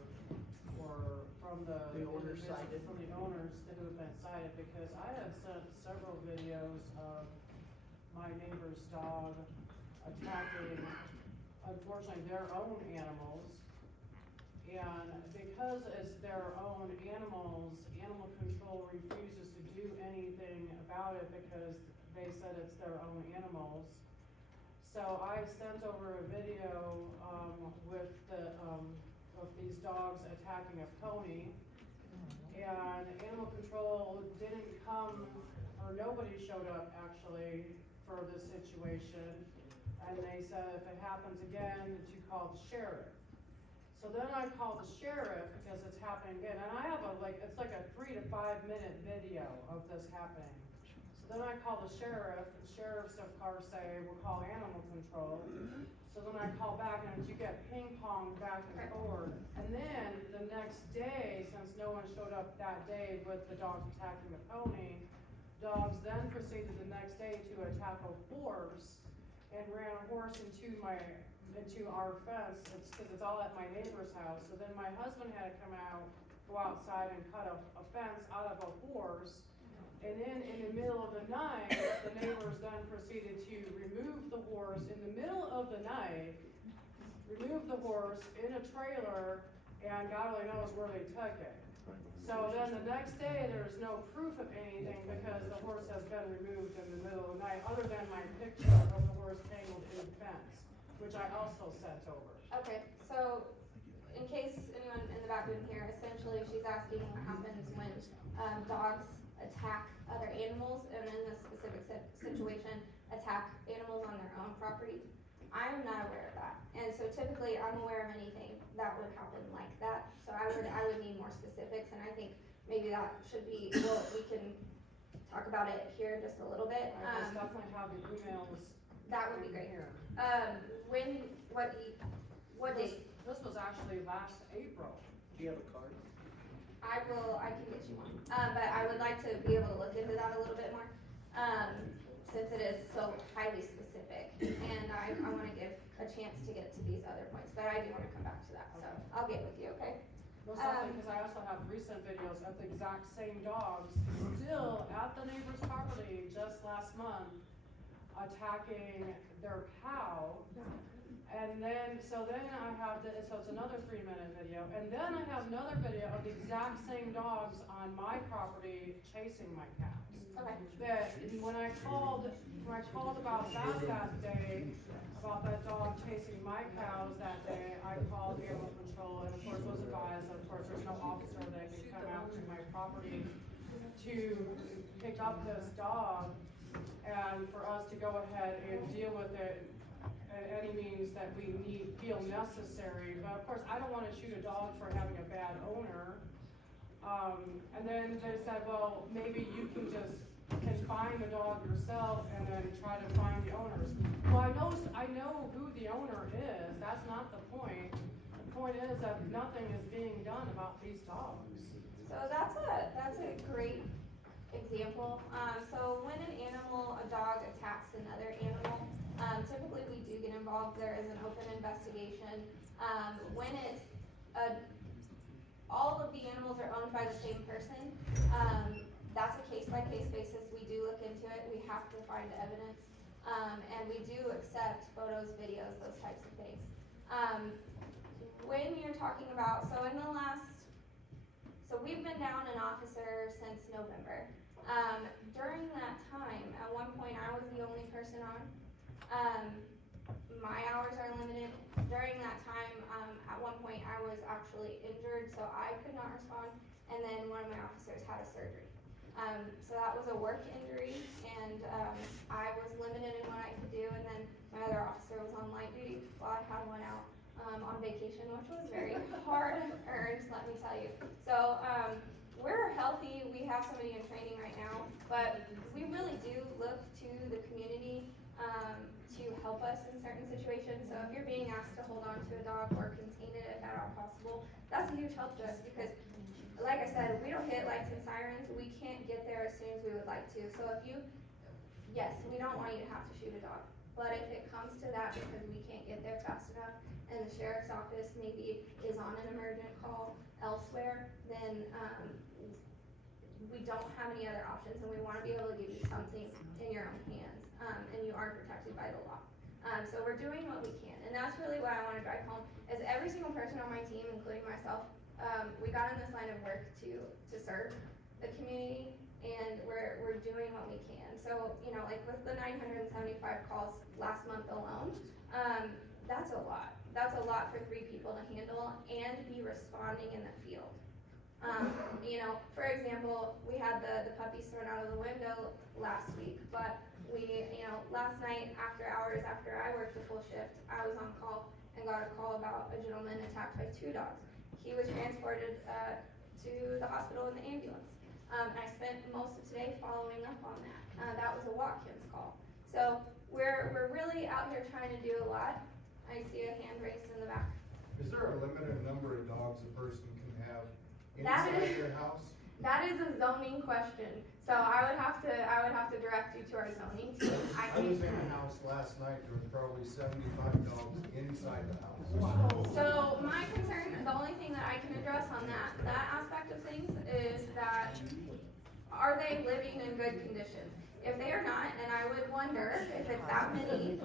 from the owner cited? From the owners that have been cited? Because I have sent several videos of my neighbor's dog attacking, unfortunately, their own animals. And because it's their own animals, animal control refuses to do anything about it because they said it's their own animals. So I sent over a video, with of these dogs attacking a pony. And animal control didn't come, or nobody showed up actually for this situation. And they said if it happens again, that you call the sheriff. So then I called the sheriff because it's happening again, and I have it's like a 3 to 5 minute video of this happening. So then I call the sheriff, and sheriffs of course say, we'll call animal control. So then I call back and you get ping pong back and forth. And then the next day, since no one showed up that day with the dogs attacking the pony, dogs then proceeded the next day to attack a horse and ran a horse into our fence. It's because it's all at my neighbor's house. So then my husband had to come out, go outside and cut a fence out of a horse. And then in the middle of the night, the neighbors then proceeded to remove the horse in the middle of the night, remove the horse in a trailer, and God only knows where they took it. So then the next day, there's no proof of anything because the horse has been removed in the middle of the night, other than my picture of the horse tangled in the fence, which I also sent over. Okay, so in case anyone in the back didn't hear, essentially she's asking what happens when dogs attack other animals, and in this specific situation, attack animals on property. I am not aware of that, and so typically I'm aware of anything that would happen like that, so I would need more specifics, and I think maybe that should be, well, we can talk about it here just a little bit. I just definitely have the emails. That would be great. Here. What date? This was actually last April. Do you have a card? I can get you one, but I would like to be able to look into that a little bit more, since it is so highly specific, and I wanna give a chance to get to these other points, but I do wanna come back to that, so I'll get with you, okay? Most likely, because I also have recent videos of the exact same dogs still at the neighbor's property just last month, attacking their cow. And then, so then I have so it's another 3-minute video, and then I have another video of the exact same dogs on my property chasing my cows. Okay. That, when I called about that day, about that dog chasing my cows that day, I called animal control, and of course was advised that of course there's no officer that could come out to my property to pick up this dog, and for us to go ahead and deal with it at any means that we feel necessary. But of course, I don't wanna shoot a dog for having a bad owner. And then they said, well, maybe you can find the dog yourself and then try to find the owners. Well, I know who the owner is, that's not the point. The point is that nothing is being done about these dogs. So that's a great example. So when a dog attacks another animal, typically we do get involved. There is an open investigation. When it's all of the animals are owned by the same person, that's a case-by-case basis. We do look into it. We have to find evidence, and we do accept photos, videos, those types of things. When you're talking about, so we've been down an officer since November. During that time, at one point I was the only person on. My hours are limited. During that time, at one point I was actually injured, so I could not respond, and then one of my officers had a surgery. So that was a work injury, and I was limited in what I could do, and then my other officer was on light duty while I had one out on vacation, which was very hard earned, let me tell you. So we're healthy, we have somebody in training right now, but we really do look to the community to help us in certain situations. So if you're being asked to hold on to a dog or contain it if at all possible, that's a huge help to us, because like I said, we don't hit lights and sirens, we can't get there as soon as we would like to. So yes, we don't want you to have to shoot a dog, but if it comes to that because we can't get there fast enough and the sheriff's office maybe is on an emergent call elsewhere, then we don't have any other options, and we want to be able to give you something in your own hands, and you are protected by the law. So we're doing what we can, and that's really what I want to drive home, is every single person on my team, including myself, we got in this line of work to serve the community, and we're doing what we can. So, like with the 975 calls last month alone, that's a lot. That's a lot for 3 people to handle and be responding in the field. For example, we had the puppies thrown out of the window last week, but last night after hours, after I worked a full shift, I was on call and got a call about a gentleman attacked by 2 dogs. He was transported to the hospital in the ambulance. And I spent most of today following up on that. That was a Watkins call. So we're really out here trying to do a lot. I see a hand raised in the back. Is there a limited number of dogs a person can have That inside is- their house? That is a zoning question. So I would have to direct you to our zoning team. I was in a house last night, there was probably 75 dogs inside the house. So my concern, the only thing that I can address on that aspect of things is that, are they living in good condition? If they are not, and I would wonder if it's that many,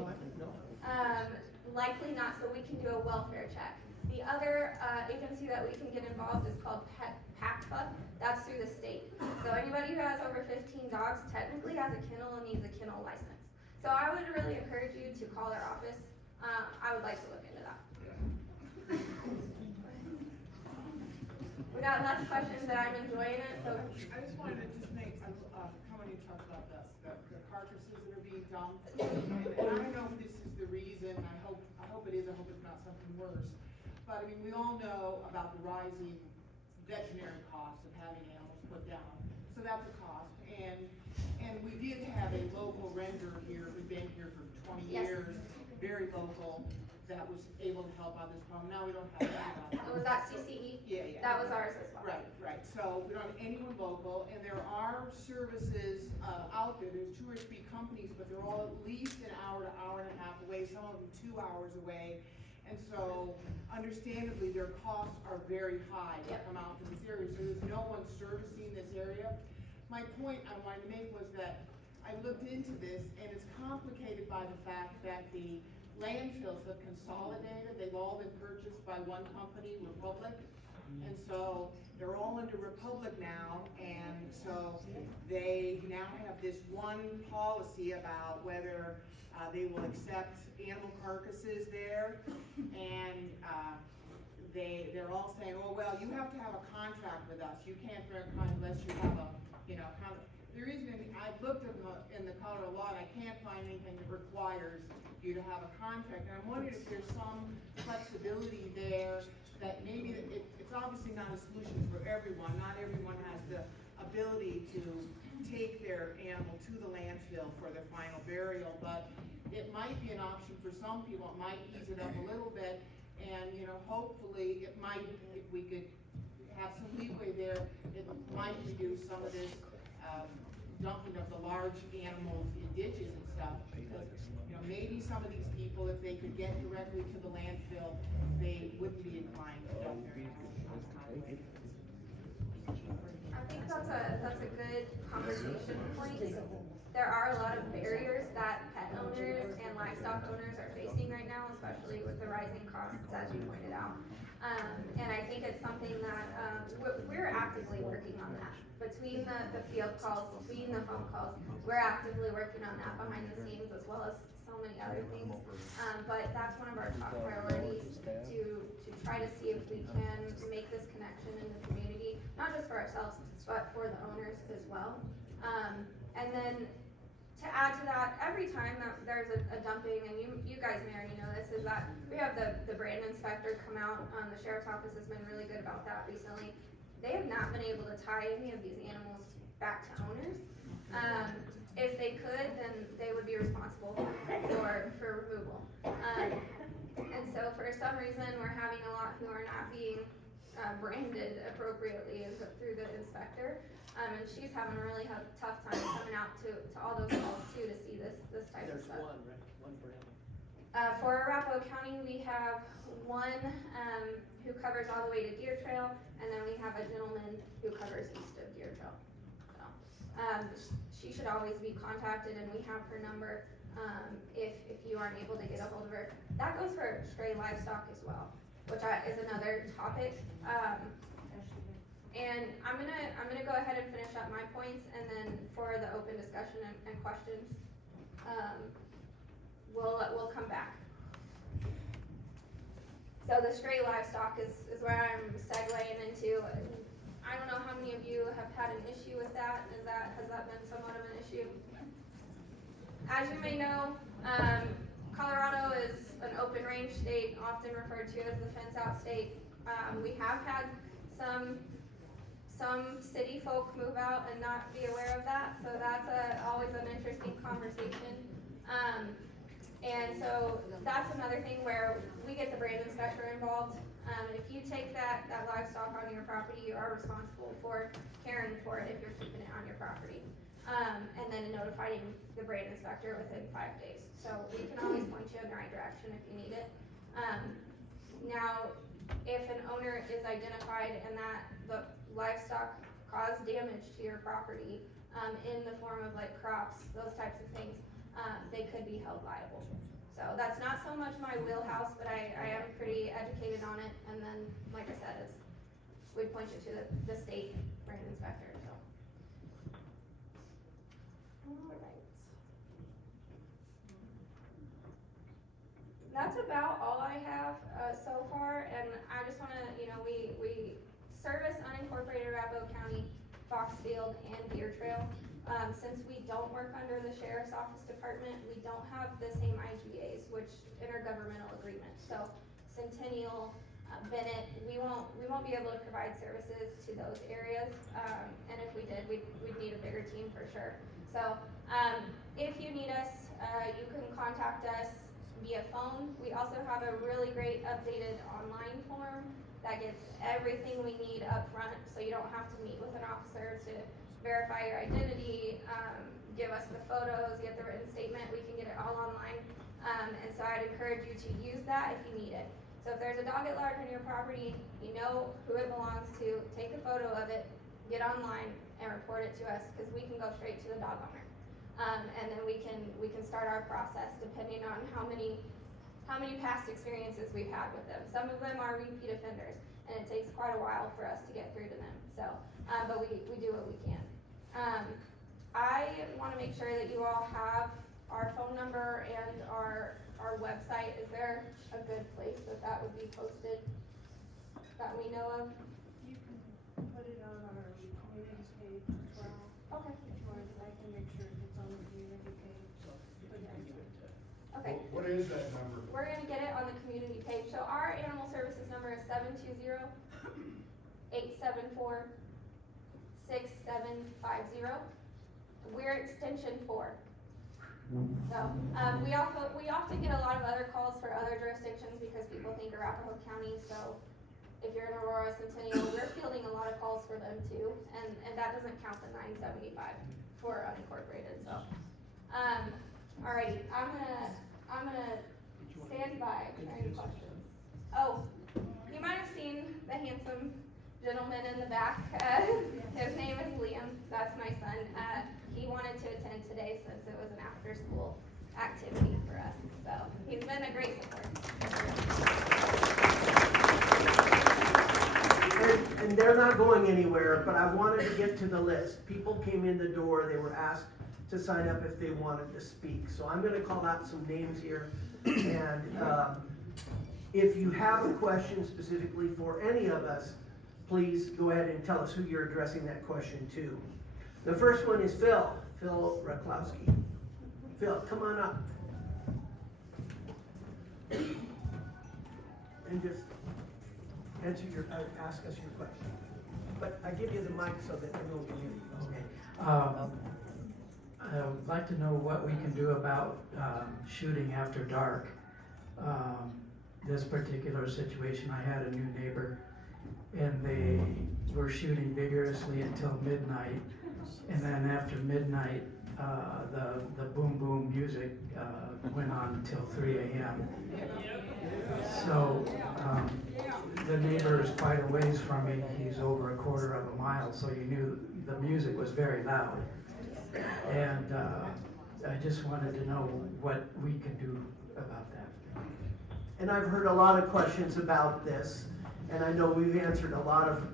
likely not, so we can do a welfare check. The other agency that we can get involved is called PACFA. That's through the state. So anybody who has over 15 dogs technically has a kennel and needs a kennel license. So I would really encourage you to call their office. I would like to look into that. We got less questions, and I'm enjoying it, so. I just wanted to just make how many talked about this, the carcasses that are being dumped. And I don't know if this is the I mean, we all know about the rising veterinary costs of having animals put down, so that's a cost. And we did have a local renter here, who'd been here for 20 Yes. years, very local, that was able to help out this problem. Now we don't have anybody. Was that CCE? Yeah, yeah. That was ours as well. Right, so we don't have anyone local, and there are services, out there, there's 2 or 3 companies, but they're all at least an hour to hour and a half away, some of them 2 hours away. And so, understandably, their costs are very high to Yep. come out to this area, so there's no one servicing this area. My point I wanted to make was that I looked into this, and it's complicated by the fact that the landfills have consolidated, they've all been purchased by one company, Republic. And so, they're all under Republic now, and so they now have this one policy about whether they will accept animal carcasses there, and they're all saying, oh, well, you have to have a contract with us, you can't bring a contract unless you have a, contract. There isn't any, I've looked in the Colorado law, and I can't find anything that requires you to have a contract, and I'm wondering if there's some flexibility there, that maybe, it's obviously not a solution for everyone, not everyone has the ability to take their animal to the landfill for their final burial, but it might be an option for some people, it might ease it up a little bit, and, hopefully, it might, if we could have some leeway there, it might reduce some of this, dumping of the large animals in ditches and stuff, because, maybe some of these people, if they could get directly to the landfill, they wouldn't be inclined to dump their animals on the highway. I think that's a good conversation point. There are a lot of barriers that pet owners and livestock owners are facing right now, especially with the rising costs, as you pointed out. And I think it's something that, we're actively working on that. Between the field calls, between the phone calls, we're actively working on that behind the scenes, as well as so many other things. But that's one of our top priorities, to try to see if we can make this connection in the community, not just for ourselves, but for the owners as well. And then, to add to that, every time that there's a dumping, and you guys may already know this, is that we have the brand inspector come out, the sheriff's office has been really good about that recently. They have not been able to tie any of these animals back to owners. If they could, then they would be responsible for removal. And so for some reason, we're having a lot who are not being branded appropriately through the inspector. And she's having a really tough time coming out to all those calls too, to see this type of stuff. There's one, right? One brand. For Arapahoe County, we have one who covers all the way to Deer Trail, and then we have a gentleman who covers east of Deer Trail. So, she should always be contacted, and we have her number if you aren't able to get a hold of her. That goes for stray livestock as well, which is another topic. And I'm gonna go ahead and finish up my points, and then for the open discussion and questions, we'll come back. So the stray livestock is where I'm segueing into. I don't know how many of you have had an issue with that. Has that been somewhat of an issue? As you may know, Colorado is an open range state, often referred to as the fence out state. We have had some city folk move out and not be aware of that, so that's always an interesting conversation. And so that's another thing where we get the brand inspector involved. If you take that livestock on your property, you are responsible for caring for it if you're keeping it on your property. And then notifying the brand inspector within 5 days. So we can always point you in the right direction if you need it. Now, if an owner is identified and that the livestock caused damage to your property, in the form of like crops, those types of things, they could be held liable. So that's not so much my wheelhouse, but I am pretty educated on it, and then, like I said, we point you to the state brand inspector, so. Alright. That's about all I have, so far, and I just wanna, we service unincorporated Arapahoe County, Foxfield, and Deer Trail. Since we don't work under the Sheriff's Office Department, we don't have the same IGAs, which intergovernmental agreements. So Centennial, Bennett, we won't be able to provide services to those areas, and if we did, we'd need a bigger team for sure. So, if you need us, you can contact us via phone. We also have a really great updated online form that gets everything we need up front, so you don't have to meet with an officer to verify your identity, give us the photos, get the written statement, we can get it all online. And so I'd encourage you to use that if you need it. So if there's a dog at large on your property, you know who it belongs to, take a photo of it, get online and report it to us, because we can go straight to the dog owner. And then we can start our process depending on how many past experiences we've had with them. Some of them are repeat offenders, and it takes quite a while for us to get through to them. So, but we do what we can. I want to make sure that you all have our phone number and our website. Is there a good place that would be posted that we know of? You can put it on our community page as well. Okay. I can make sure it's on the community page. Okay. What is that number? We're gonna get it on the community page. So our animal services number is 720-874-6750. We're extension 4. So, we often get a lot of other calls for other jurisdictions because people think Arapahoe County, so if you're in Aurora, Centennial, we're fielding a lot of calls for them too, and that doesn't count the 975 for unincorporated, so. Alrighty, I'm gonna stand by for any questions. Oh, you might have seen the handsome gentleman in the back. His name is Liam, that's my son. He wanted to attend today since it was an after-school activity for us, so he's been a great support. And they're not going anywhere, but I wanted to get to the list. People came in the door, they were asked to sign up if they wanted to speak. So I'm gonna call out some names here, and if you have a question specifically for any of us, please go ahead and tell us who you're addressing that question to. The first one is Phil Raklowski. Phil, come on up. And just ask us your question. But I give you the mic so that everyone can hear you. Okay. I would like to know what we can do about shooting after dark. This particular situation, I had a new neighbor, and they were shooting vigorously until midnight, and then after midnight, the boom boom music went on until 3 a.m. So the neighbor is quite a ways from me. He's over a quarter of a mile, so you knew the music was very loud. And I just wanted to know what we can do about that. And I've heard a lot of questions about this, and I know we've answered a lot of,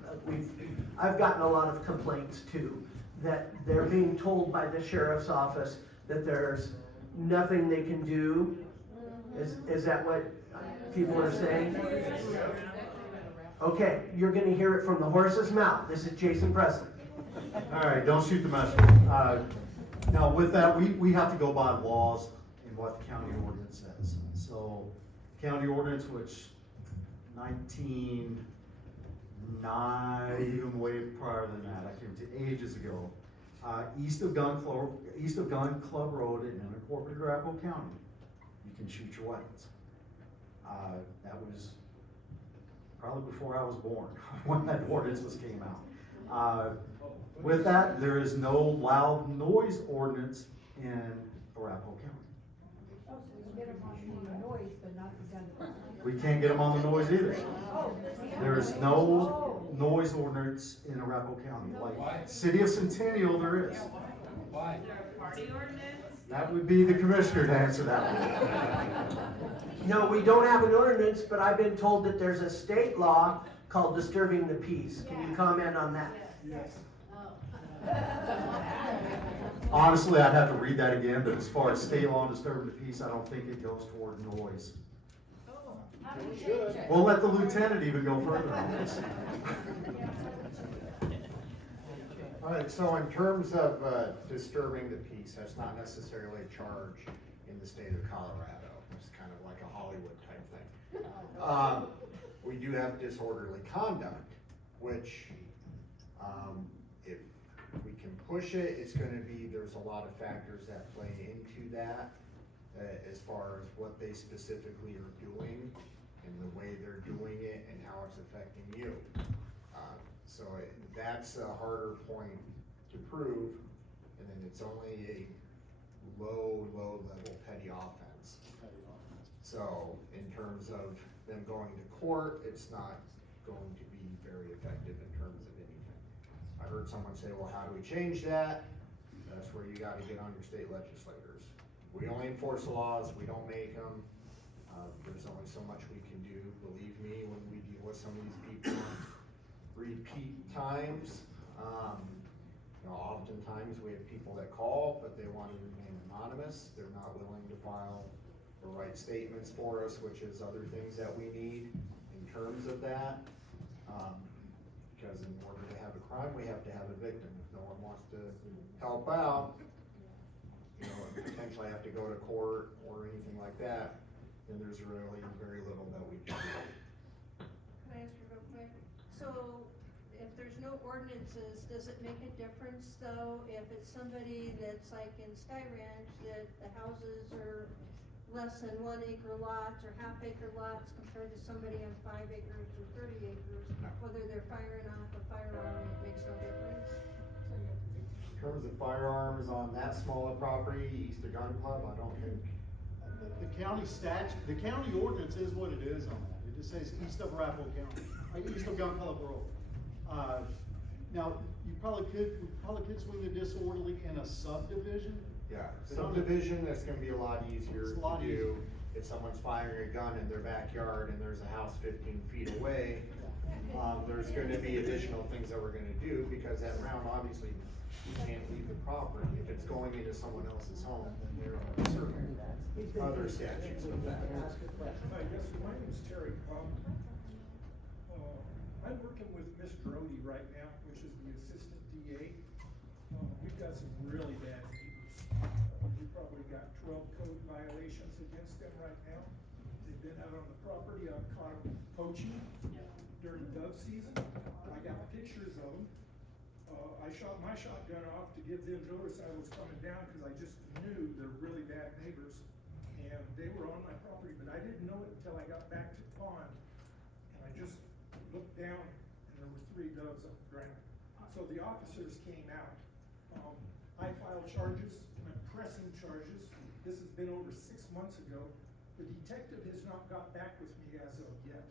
I've gotten a lot of complaints too, that they're being told by the sheriff's office that there's nothing they can do. Is that what people are saying? Okay, you're gonna hear it from the horse's mouth. This is Jason Presley. All right, don't shoot the messenger. Now with that, we have to go by laws and what the county ordinance says. So county ordinance, which 1909, even way prior than that, I came to ages ago. East of Gun Club Road in unincorporated Arapahoe County, you can shoot your weapons. That was probably before I was born when that ordinance came out. With that, there is no loud noise ordinance in Arapahoe County. Oh, so you get them on the noise, but not the gun. We can't get them on the noise either. There is no noise ordinance in Arapahoe County. Like City of Centennial, there is. Why? Is there a party ordinance? That would be the commissioner to answer that one. No, we don't have an ordinance, but I've been told that there's a state law called disturbing the peace. Can you comment on that? Yes. Honestly, I'd have to read that again, but as far as state law and disturbing the peace, I don't think it goes toward noise. We'll let the lieutenant even go further on this. All right, so in terms of disturbing the peace, that's not necessarily a charge in the state of Colorado. It's kind of like a Hollywood type thing. We do have disorderly conduct, which, if we can push it, it's gonna be, there's a lot of factors that play into that, as far as what they specifically are doing, and the way they're doing it, and how it's affecting you. So that's a harder point to prove, and then it's only a low level petty offense. So in terms of them going to court, it's not going to be very effective in terms of anything. I heard someone say, well, how do we change that? That's where you gotta get on your state legislators. We only enforce the laws, we don't make them. There's only so much we can do, believe me, when we deal with some of these people on repeat times. Oftentimes we have people that call, but they want to remain anonymous. They're not willing to file or write statements for us, which is other things that we need in terms of that. Because in order to have a crime, we have to have a victim. If no one wants to help out, potentially have to go to court or anything like that, then there's really very little that we can do. Can I ask you real quick? So, if there's no ordinances, does it make a difference though, if it's somebody that's like in Sky Ranch, that the houses are less than 1 acre lots or half-acre lots compared to somebody on 5 acres or 30 acres, whether they're firing off a firearm, it makes no difference? In terms of firearms on that smaller property, Eastern Gun Club, I don't think. The county statute, the county ordinance is what it is on that. It just says East of Arapahoe County, East of Gun Club Road. Now, we probably could swing the disorderly in a subdivision. Yeah, subdivision, that's gonna be a lot easier It's a lot to easier. do. If someone's firing a gun in their backyard and there's a house 15 feet away, there's gonna be additional things that we're gonna do, because that round, obviously, you can't leave the property. If it's going into someone else's home, then there are certain other statutes with that. Hi, yes, my name's Terry. I'm working with Miss Brody right now, which is the assistant DA. We've got some really bad neighbors. We've probably got 12 code violations against them right now. They've been out on the property, I've caught them poaching during dove season. I got pictures of them. I shot my shotgun off to give them notice I was coming down, because I just knew they're really bad neighbors. And they were on my property, but I didn't know it until I got back to the pond. And I just looked down and there were 3 doves on the ground. So the officers came out. I filed charges, I'm pressing charges. This has been over 6 months ago. The detective has not got back with me as of yet.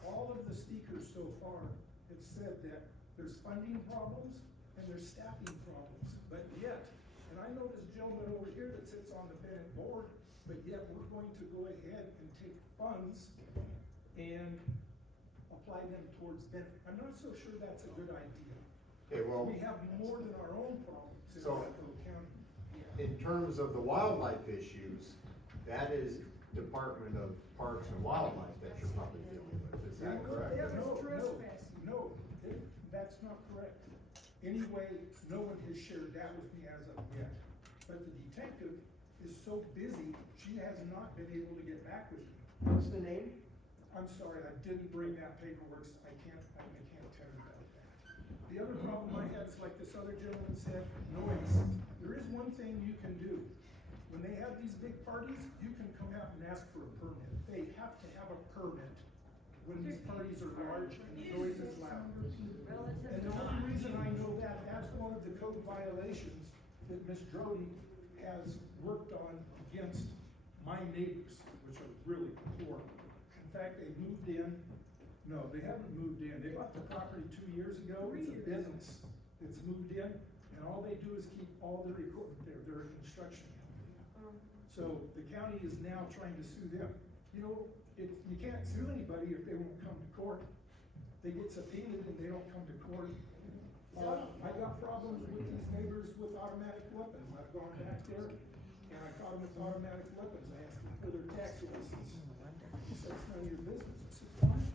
All of the speakers so far have said that there's funding problems and there's staffing problems, but yet, and I know this gentleman over here that sits on the Bennett board, but yet we're going to go ahead and take funds and apply them towards Bennett. I'm not so sure that's a good idea. Okay, well, We have more than our own problems in So- Arapahoe County. in terms of the wildlife issues, that is Department of Parks and Wildlife that you're probably dealing with, is that correct? No, that's not correct. Anyway, no one has shared that with me as of yet. But the detective is so busy, she has not been able to get back with me. What's the name? I'm sorry, I didn't bring that paperwork, so I can't tell you about that. The other problem I have is, like this other gentleman said, noise. There is one thing you can do. When they have these big parties, you can come out and ask for a permit. They have to have a permit when these parties are large and the noise is loud. And the only reason I know that, that's one of the code violations that Ms. Drody has worked on against my neighbors, which are really poor. In fact, they moved in, no, they haven't moved in, they bought the property 2 years ago, it's a business that's moved in, and all they do is keep all their equipment there, they're a construction company. So the county is now trying to sue them. You know, you can't sue anybody if they won't come to court. They get subpoenaed and they don't come to court. I got problems with these neighbors with automatic weapons. I've gone back there and I caught them with automatic weapons. I asked them for their tax license. He said, it's none of your business. I said, fine.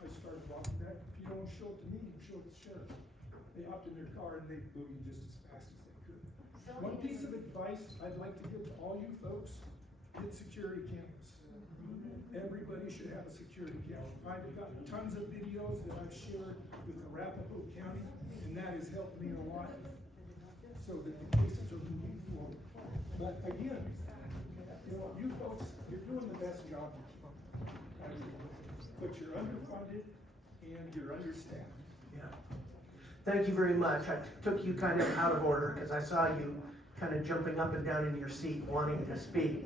I started walking back. If you don't show it to me, you show it to the sheriff. They hopped in their car and they boogied just as fast as they could. One piece of advice I'd like to give to all you folks, get security cameras. everybody should have a security camera. I've got tons of videos that I've shared with Arapahoe County, and that has helped me a lot, so that the cases are moving forward. But again, you know, you folks, you're doing the best job you can. But you're underfunded and you're understaffed. Yeah. Thank you very much. I took you kind of out of order because I saw you kind of jumping up and down in your seat wanting to speak.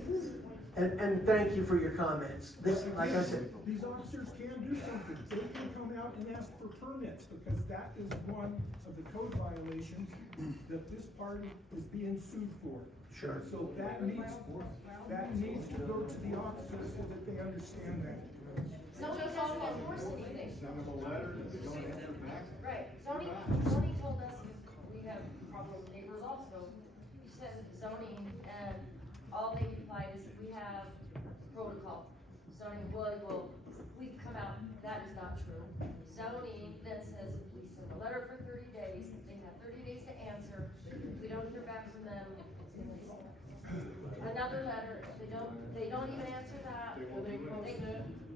And thank you for your comments. This, like I said, These officers can do something. They can come out and ask for permits, because that is one of the code violations that this party is being sued for. sure. So that needs to go to the officers so that they understand that. Zoning doesn't enforce anything. Send them a letter, if they don't answer back. Right, zoning told us, we have problem with neighbors also. You said zoning, and all they replied is, we have protocol. Zoning, well, we come out, that is not true. Zoning then says, we send a letter for 30 days, they have 30 days to answer. If we don't hear back from them, it's gonna be another letter. If they don't even answer that.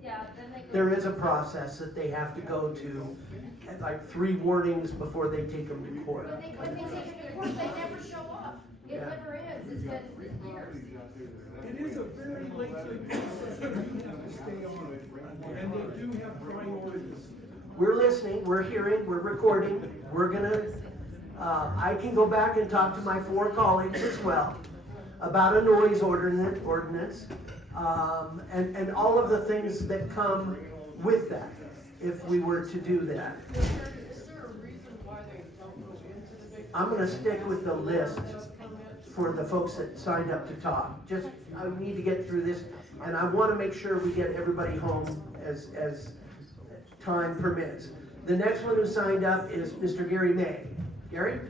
Yeah, then they go. There is a process that they have to go to, like 3 warnings before they take them to court. When they take it to court, they never show up. It Yeah. never is, it's been years. It is a very lengthy process that you have to stay on, and they do have priorities. We're listening, we're hearing, we're recording, we're gonna, I can go back and talk to my 4 colleagues as well about a noise ordinance, and all of the things that come with that, if we were to do that. Is there a reason why they don't go into the big? I'm gonna stick with the list for the folks that signed up to talk. Just, I need to get through this, and I wanna make sure we get everybody home as time permits. The next one who signed up is Mr. Gary May. Gary?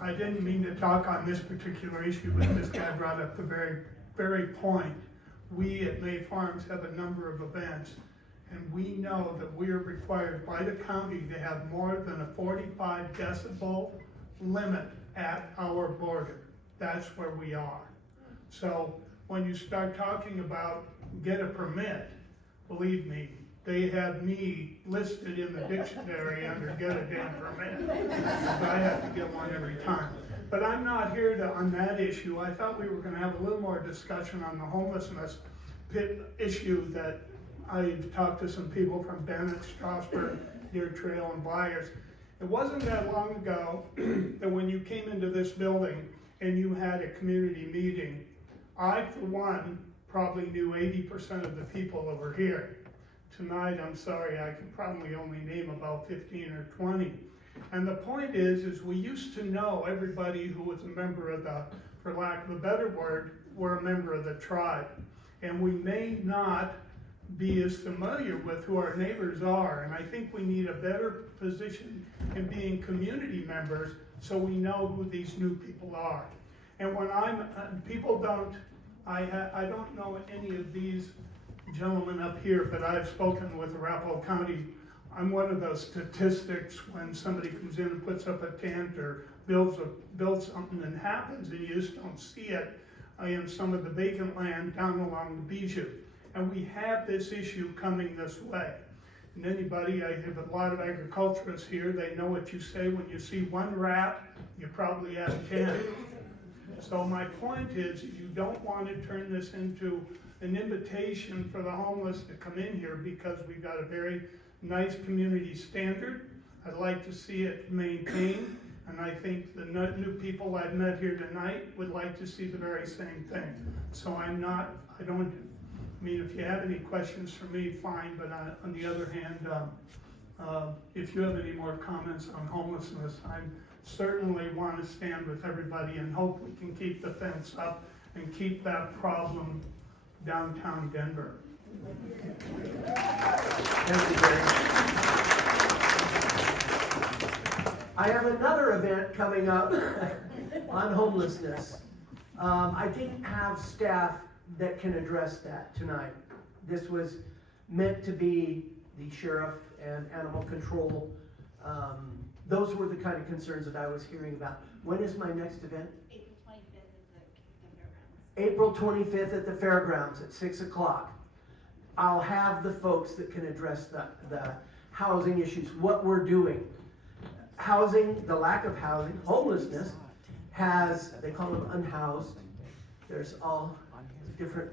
I didn't mean to talk on this particular issue, but this guy brought up the very point. We at May Farms have a number of events, and we know that we are required by the county to have more than a 45 decibel limit at our border. That's where we are. So when you start talking about get a permit, believe me, they have me listed in the dictionary under get a damn permit. So I have to get one every time. But I'm not here to, on that issue. I thought we were gonna have a little more discussion on the homelessness issue that I've talked to some people from Bennett, Strasburg, Deer Trail, and Byers. It wasn't that long ago that when you came into this building and you had a community meeting, I, for one, probably knew 80% of the people over here. Tonight, I'm sorry, I can probably only name about 15 or 20. And the point is we used to know everybody who was a member of the, for lack of a better word, were a member of the tribe. And we may not be as familiar with who our neighbors are. And I think we need a better position in being community members so we know who these new people are. And when people don't, I don't know any of these gentlemen up here, but I've spoken with Arapahoe County. I'm one of those statistics when somebody comes in and puts up a tent or builds something and happens and you just don't see it in some of the vacant land down along the Bijou. And we have this issue coming this way. And anybody, I have a lot of agriculturists here, they know what you say when you see one rat, you probably have 10. So my point is, you don't want to turn this into an invitation for the homeless to come in here because we've got a very nice community standard. I'd like to see it maintained, and I think the new people I've met here tonight would like to see the very same thing. So I mean, if you have any questions for me, fine, but on the other hand, if you have any more comments on homelessness, I certainly want to stand with everybody and hope we can keep the fence up and keep that problem downtown Denver. Thank you, Gary. I have another event coming up on homelessness. I didn't have staff that can address that tonight. This was meant to be the sheriff and animal control those were the kind of concerns that I was hearing about. When is my next event? April 25th at the fairgrounds. April 25th at the fairgrounds at 6 o'clock. I'll have the folks that can address the housing issues, what we're doing. Housing, the lack of housing, homelessness has, they call them unhoused. There's all different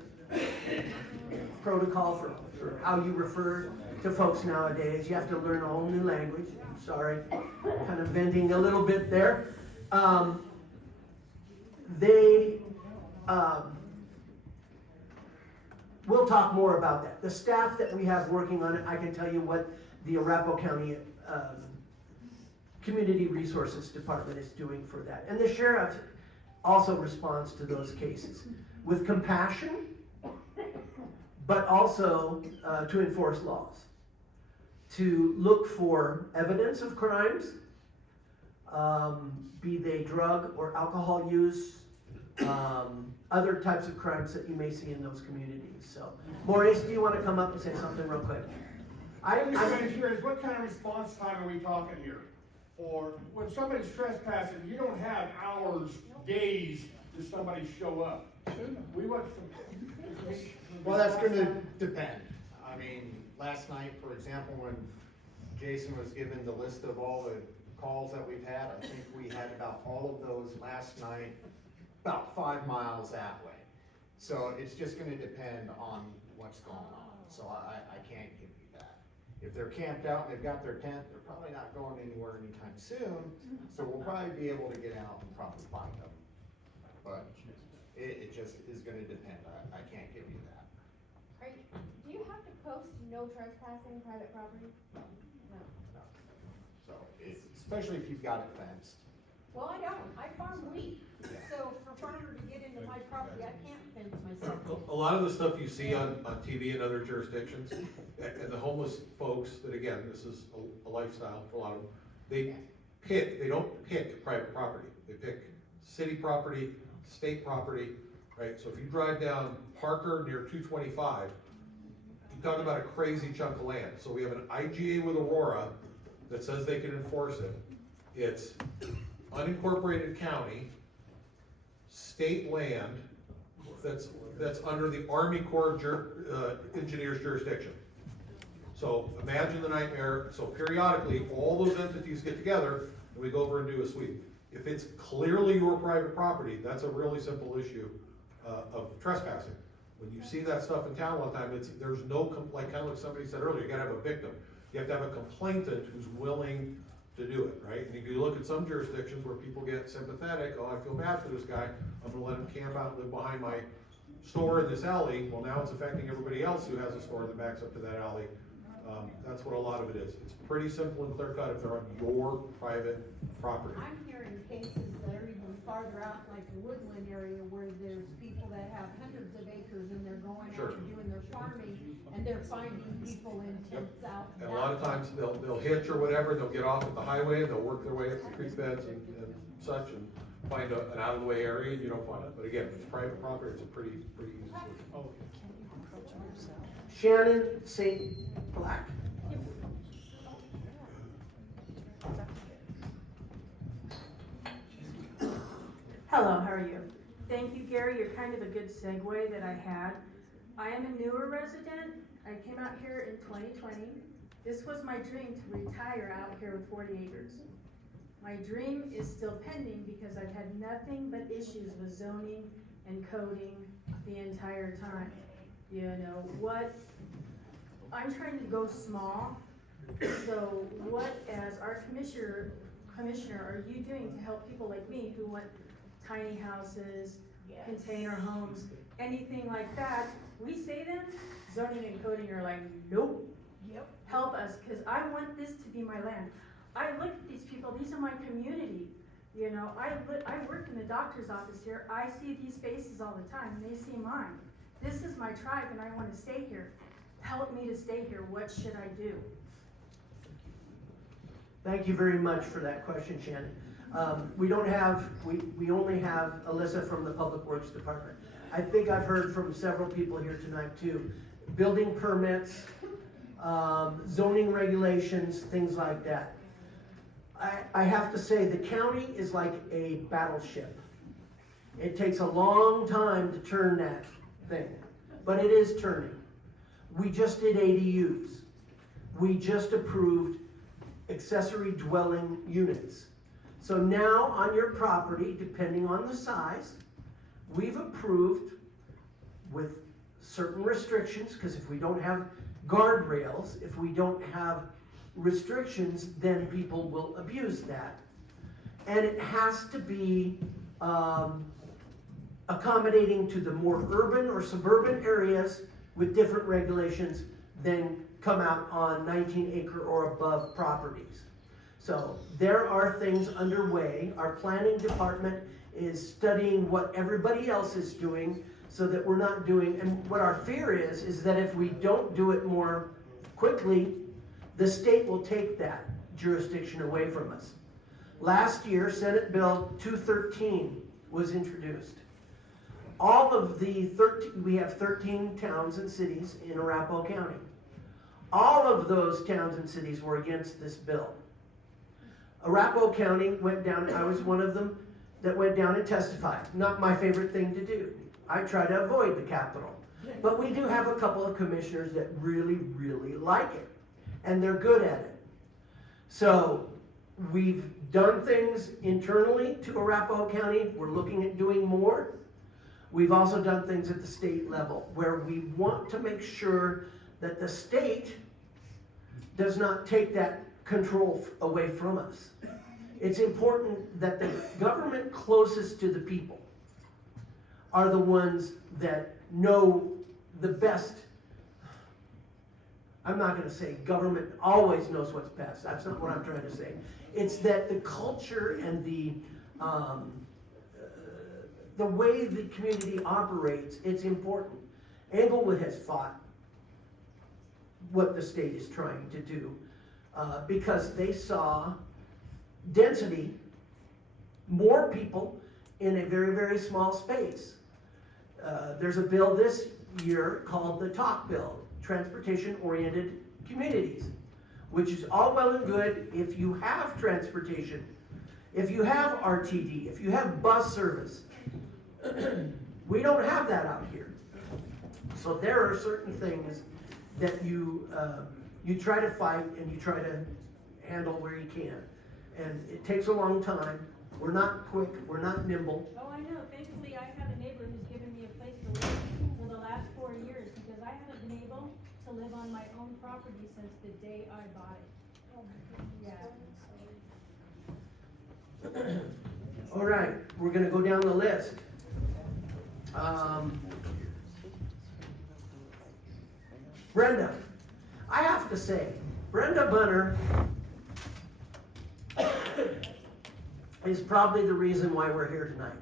protocol for how you refer to folks nowadays. You have to learn a whole new language. Sorry, kind of venting a little bit there. We'll talk more about that. The staff that we have working on it, I can tell you what the Arapahoe County Community Resources Department is doing for that. And the sheriff also responds to those cases with compassion, but also to enforce laws, to look for evidence of crimes, be they drug or alcohol use, other types of crimes that you may see in those communities. So, Maurice, do you want to come up and say something real quick? I'm curious, what kind of response time are we talking here? Or when somebody's trespassing, you don't have hours, days to somebody show up. We want some. Well, that's gonna depend. I mean, last night, for example, when Jason was given the list of all the calls that we've had, I think we had about all of those last night, about 5 miles that way. So it's just gonna depend on what's going on. So I can't give you that. If they're camped out and they've got their tent, they're probably not going anywhere anytime soon. So we'll probably be able to get out and probably find them. But it just is gonna depend. I can't give you that. Do you have to post no trespassing private property? No. So especially if you've got it fenced. Well, I don't, I farm wheat, so for farmer to get into my property, I can't fence myself. A lot of the stuff you see on TV in other jurisdictions, and the homeless folks, that again, this is a lifestyle for a lot of them, they don't pick private property. They pick city property, state property, right? So if you drive down Parker near 225, you're talking about a crazy chunk of land. So we have an IGA with Aurora that says they can enforce it. It's unincorporated county, state land, that's under the Army Corps of Engineers jurisdiction. So imagine the nightmare. So periodically, all those entities get together and we go over and do a sweep. If it's clearly your private property, that's a really simple issue of trespassing. When you see that stuff in town a lot of time, there's no, like kind of like somebody said earlier, you gotta have a victim. You have to have a complainant who's willing to do it, right? And if you look at some jurisdictions where people get sympathetic, oh, I feel bad for this guy, I'm gonna let him camp out and live behind my store in this alley. Well, now it's affecting everybody else who has a store that backs up to that alley. That's what a lot of it is. It's pretty simple and clear cut if they're on your private property. I'm hearing cases that are even farther out, like the Woodland area, where there's people that have hundreds of acres and they're going Sure. out and doing their farming, and they're finding people in tents out. And a lot of times they'll hitch or whatever, they'll get off at the highway and they'll work their way up the creek beds and such and find an out of the way area and you don't find it. But again, if it's private property, it's a pretty easy solution. Shannon St. Black. Hello, how are you? Thank you, Gary. You're kind of a good segue that I had. I am a newer resident. I came out here in 2020. This was my dream to retire out here with 40 acres. My dream is still pending because I've had nothing but issues with zoning and coding the entire time. You know, I'm trying to go small. So what, as our commissioner, are you doing to help people like me who want tiny houses, container homes, anything like that? We say them, zoning and coding are like, nope. Yep. Help us, because I want this to be my land. I look at these people, these are my community. You know, I work in the doctor's office here. I see these faces all the time, and they see mine. This is my tribe, and I want to stay here. Help me to stay here. What should I do? Thank you very much for that question, Shannon. We only have Alyssa from the Public Works Department. I think I've heard from several people here tonight too. Building permits, zoning regulations, things like that. I have to say, the county is like a battleship. It takes a long time to turn that thing, but it is turning. We just did ADUs. We just approved accessory dwelling units. So now on your property, depending on the size, we've approved with certain restrictions, because if we don't have guardrails, if we don't have restrictions, then people will abuse that. And it has to be accommodating to the more urban or suburban areas with different regulations than come out on 19-acre or above properties. So there are things underway. Our planning department is studying what everybody else is doing so that we're not doing, and what our fear is that if we don't do it more quickly, the state will take that jurisdiction away from us. Last year, Senate Bill 213 was introduced. All of the we have 13 towns and cities in Arapahoe County. All of those towns and cities were against this bill. Arapahoe County went down, I was one of them that went down and testified. Not my favorite thing to do. I try to avoid the Capitol. But we do have a couple of commissioners that really, really like it. And they're good at it. So we've done things internally to Arapahoe County. We're looking at doing more. We've also done things at the state level where we want to make sure that the state does not take that control away from us. It's important that the government closest to the people are the ones that know the best. I'm not going to say government always knows what's best. That's not what I'm trying to say. It's that the culture and the way the community operates, it's important. Englewood has fought what the state is trying to do because they saw density, more people in a very, very small space. There's a bill this year called the TALK bill, Transportation-Oriented Communities, which is all well and good if you have transportation, if you have RTD, if you have bus service. We don't have that out here. So there are certain things that you try to fight and you try to handle where you can. And it takes a long time. We're not quick, we're not nimble. Oh, I know. Thankfully, I have a neighbor who's given me a place to live for the last 4 years because I haven't been able to live on my own property since the day I bought it. Yeah. All right, we're gonna go down the list. Brenda, I have to say, Brenda Bunner is probably the reason why we're here tonight.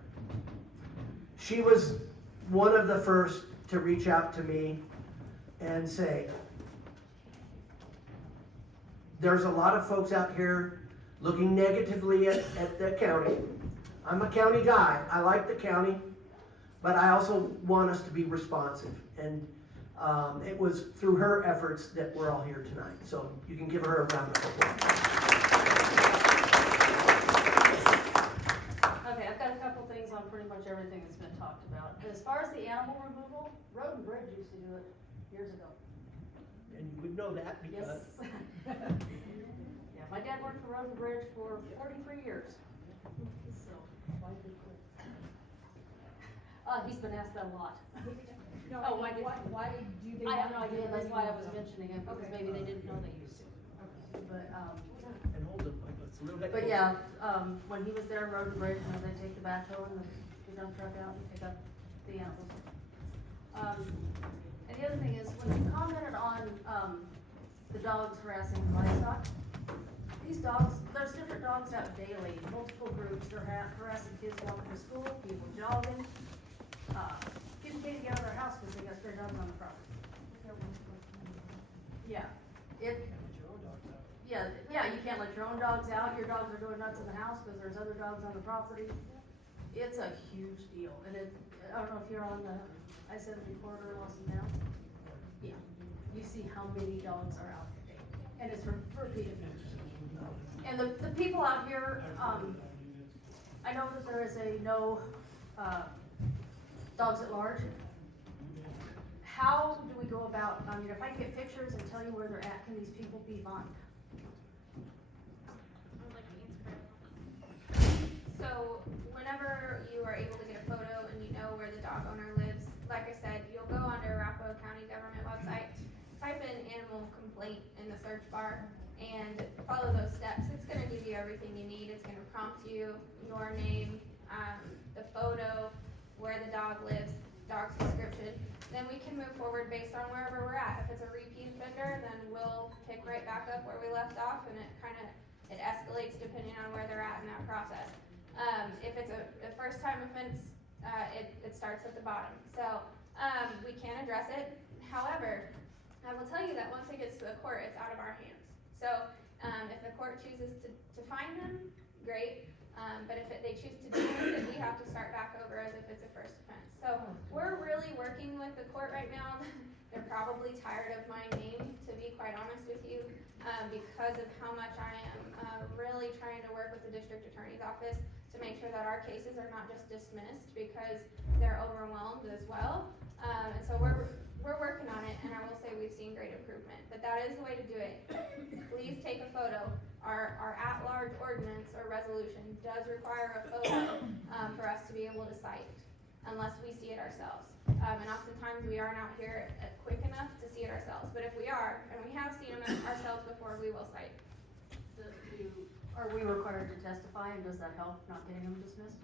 She was one of the first to reach out to me and say, there's a lot of folks out here looking negatively at the county. I'm a county guy. I like the county, but I also want us to be responsive. And it was through her efforts that we're all here tonight. So you can give her a round of applause. Okay, I've got a couple things on pretty much everything that's been talked about. As far as the animal removal, Road and Bridge used to do it years ago. And you would know that because... Yes. Yeah, my dad worked for Road and Bridge for 43 years. So, why did he quit? He's been asked that a lot. No, Oh, why do they? I have no want to idea, do that's why I was it? mentioning it, because maybe they didn't know they used to. But, And hold them, like, it's a little bit but closer. yeah, when he was there, Road and Bridge, they take the backhoe and the dump truck out and pick up the animals. And the other thing is, when you commented on, the dogs harassing livestock, these dogs, there's different dogs out daily, multiple groups, they're harassing kids walking to school, people jogging. People can't get out of their house because they got stray dogs on the property. Yeah, yeah, you can't let your own dogs out, your dogs are going nuts in the house because there's other dogs on the property. It's a huge deal, and I don't know if you're on the I-70 corridor, Los Angeles. Yeah, you see how many dogs are out there, and it's for repeated. And the people out I know that there is a no, dogs at large. How do we go about, I mean, if I can get pictures and tell you where they're at, can these people be fined? I'd like to answer. So whenever you are able to get a photo and you know where the dog owner lives, like I said, you'll go onto Arapahoe County government website, type in animal complaint in the search bar, and follow those steps. It's gonna give you everything you need. It's gonna prompt you, your name, the photo, where the dog lives, dog's description. Then we can move forward based on wherever we're at. If it's a repeat offender, then we'll pick right back up where we left off, and it escalates depending on where they're at in that process. If it's a first time offense, it starts at the bottom. So, we can address it. However, I will tell you that once it gets to the court, it's out of our hands. So, if the court chooses to fine them, great. But if they choose to dismiss it, we have to start back over as if it's a first offense. So we're really working with the court right now. They're probably tired of my name, to be quite honest with you, because of how much I am really trying to work with the district attorney's office to make sure that our cases are not just dismissed because they're overwhelmed as well. And so we're working on it, and I will say we've seen great improvement. But that is the way to do it. Please take a photo. Our at-large ordinance or resolution does require a photo for us to be able to cite, unless we see it ourselves. And oftentimes we aren't out here quick enough to see it ourselves. But if we are, and we have seen them ourselves before, we will cite. Are we required to testify, and does that help not getting them dismissed?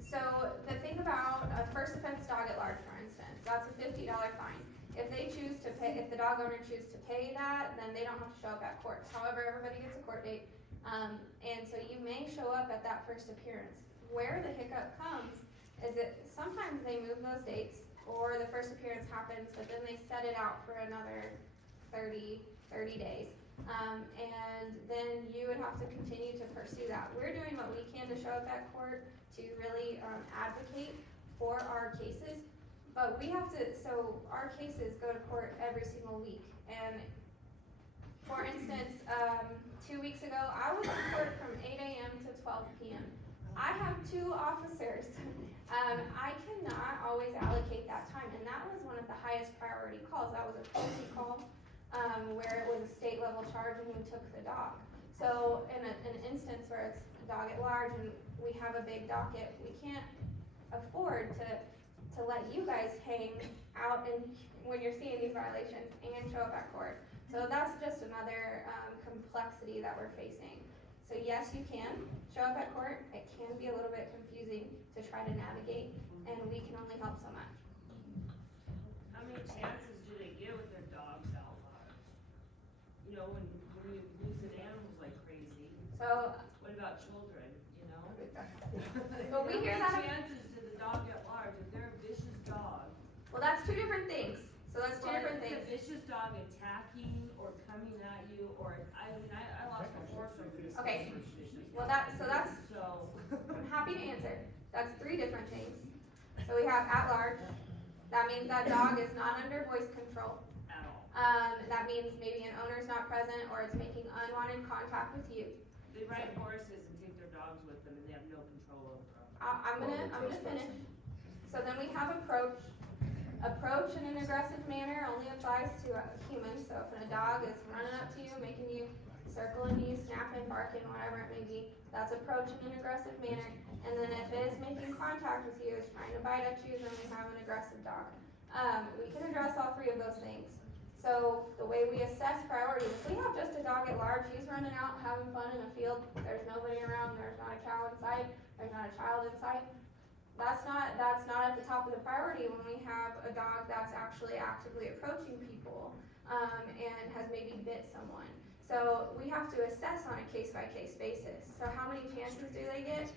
So the thing about a first offense dog at large, for instance, that's a $50 fine. If they choose to pay, if the dog owner chooses to pay that, then they don't have to show up at court. However, everybody gets a court date, and so you may show up at that first appearance. Where the hiccup comes is that sometimes they move those dates, or the first appearance happens, but then they set it out for another 30 days. And then you would have to continue to pursue that. We're doing what we can to show up at court to really advocate for our cases, but we have to, so our cases go to court every single week. And for instance, 2 weeks ago, I was in court from 8 a.m. to 12 p.m. I have 2 officers. I cannot always allocate that time, and that was one of the highest priority calls. That was a crazy call, where it was a state level charge and we took the dog. So in an instance where it's a dog at large and we have a big docket, we can't afford to let you guys hang out and when you're seeing these violations and show up at court. So that's just another complexity that we're facing. So yes, you can show up at court. It can be a little bit confusing to try to navigate, and we can only help so much. How many chances do they get with their dogs out large? You know, when you lose an animals like crazy. So What about children, you know? But we hear that. How many chances to the dog at large if they're a vicious dog? Well, that's 2 different things. So that's 2 different things. A vicious dog attacking or coming at you, or I lost my horse from this. Okay. Well, so I'm happy to answer. That's 3 different things. So we have at large. That means that dog is not under voice control. At all. That means maybe an owner's not present or it's making unwanted contact with you. They ride horses and take their dogs with them and they have no control over them. I'm gonna finish. So then we have approach. Approach in an aggressive manner only applies to a human. So if a dog is running up to you, making you circle into you, snapping, barking, whatever it may be, that's approach in an aggressive manner. And then if it is making contact with you, is trying to bite at you, then we have an aggressive dog. We can address all 3 of those things. So the way we assess priorities, if we have just a dog at large, he's running out having fun in a field, there's nobody around, there's not a cow in sight, there's not a child in sight, that's not at the top of the priority when we have a dog that's actually actively approaching people, and has maybe bit someone. So we have to assess on a case-by-case basis. So how many chances do they get?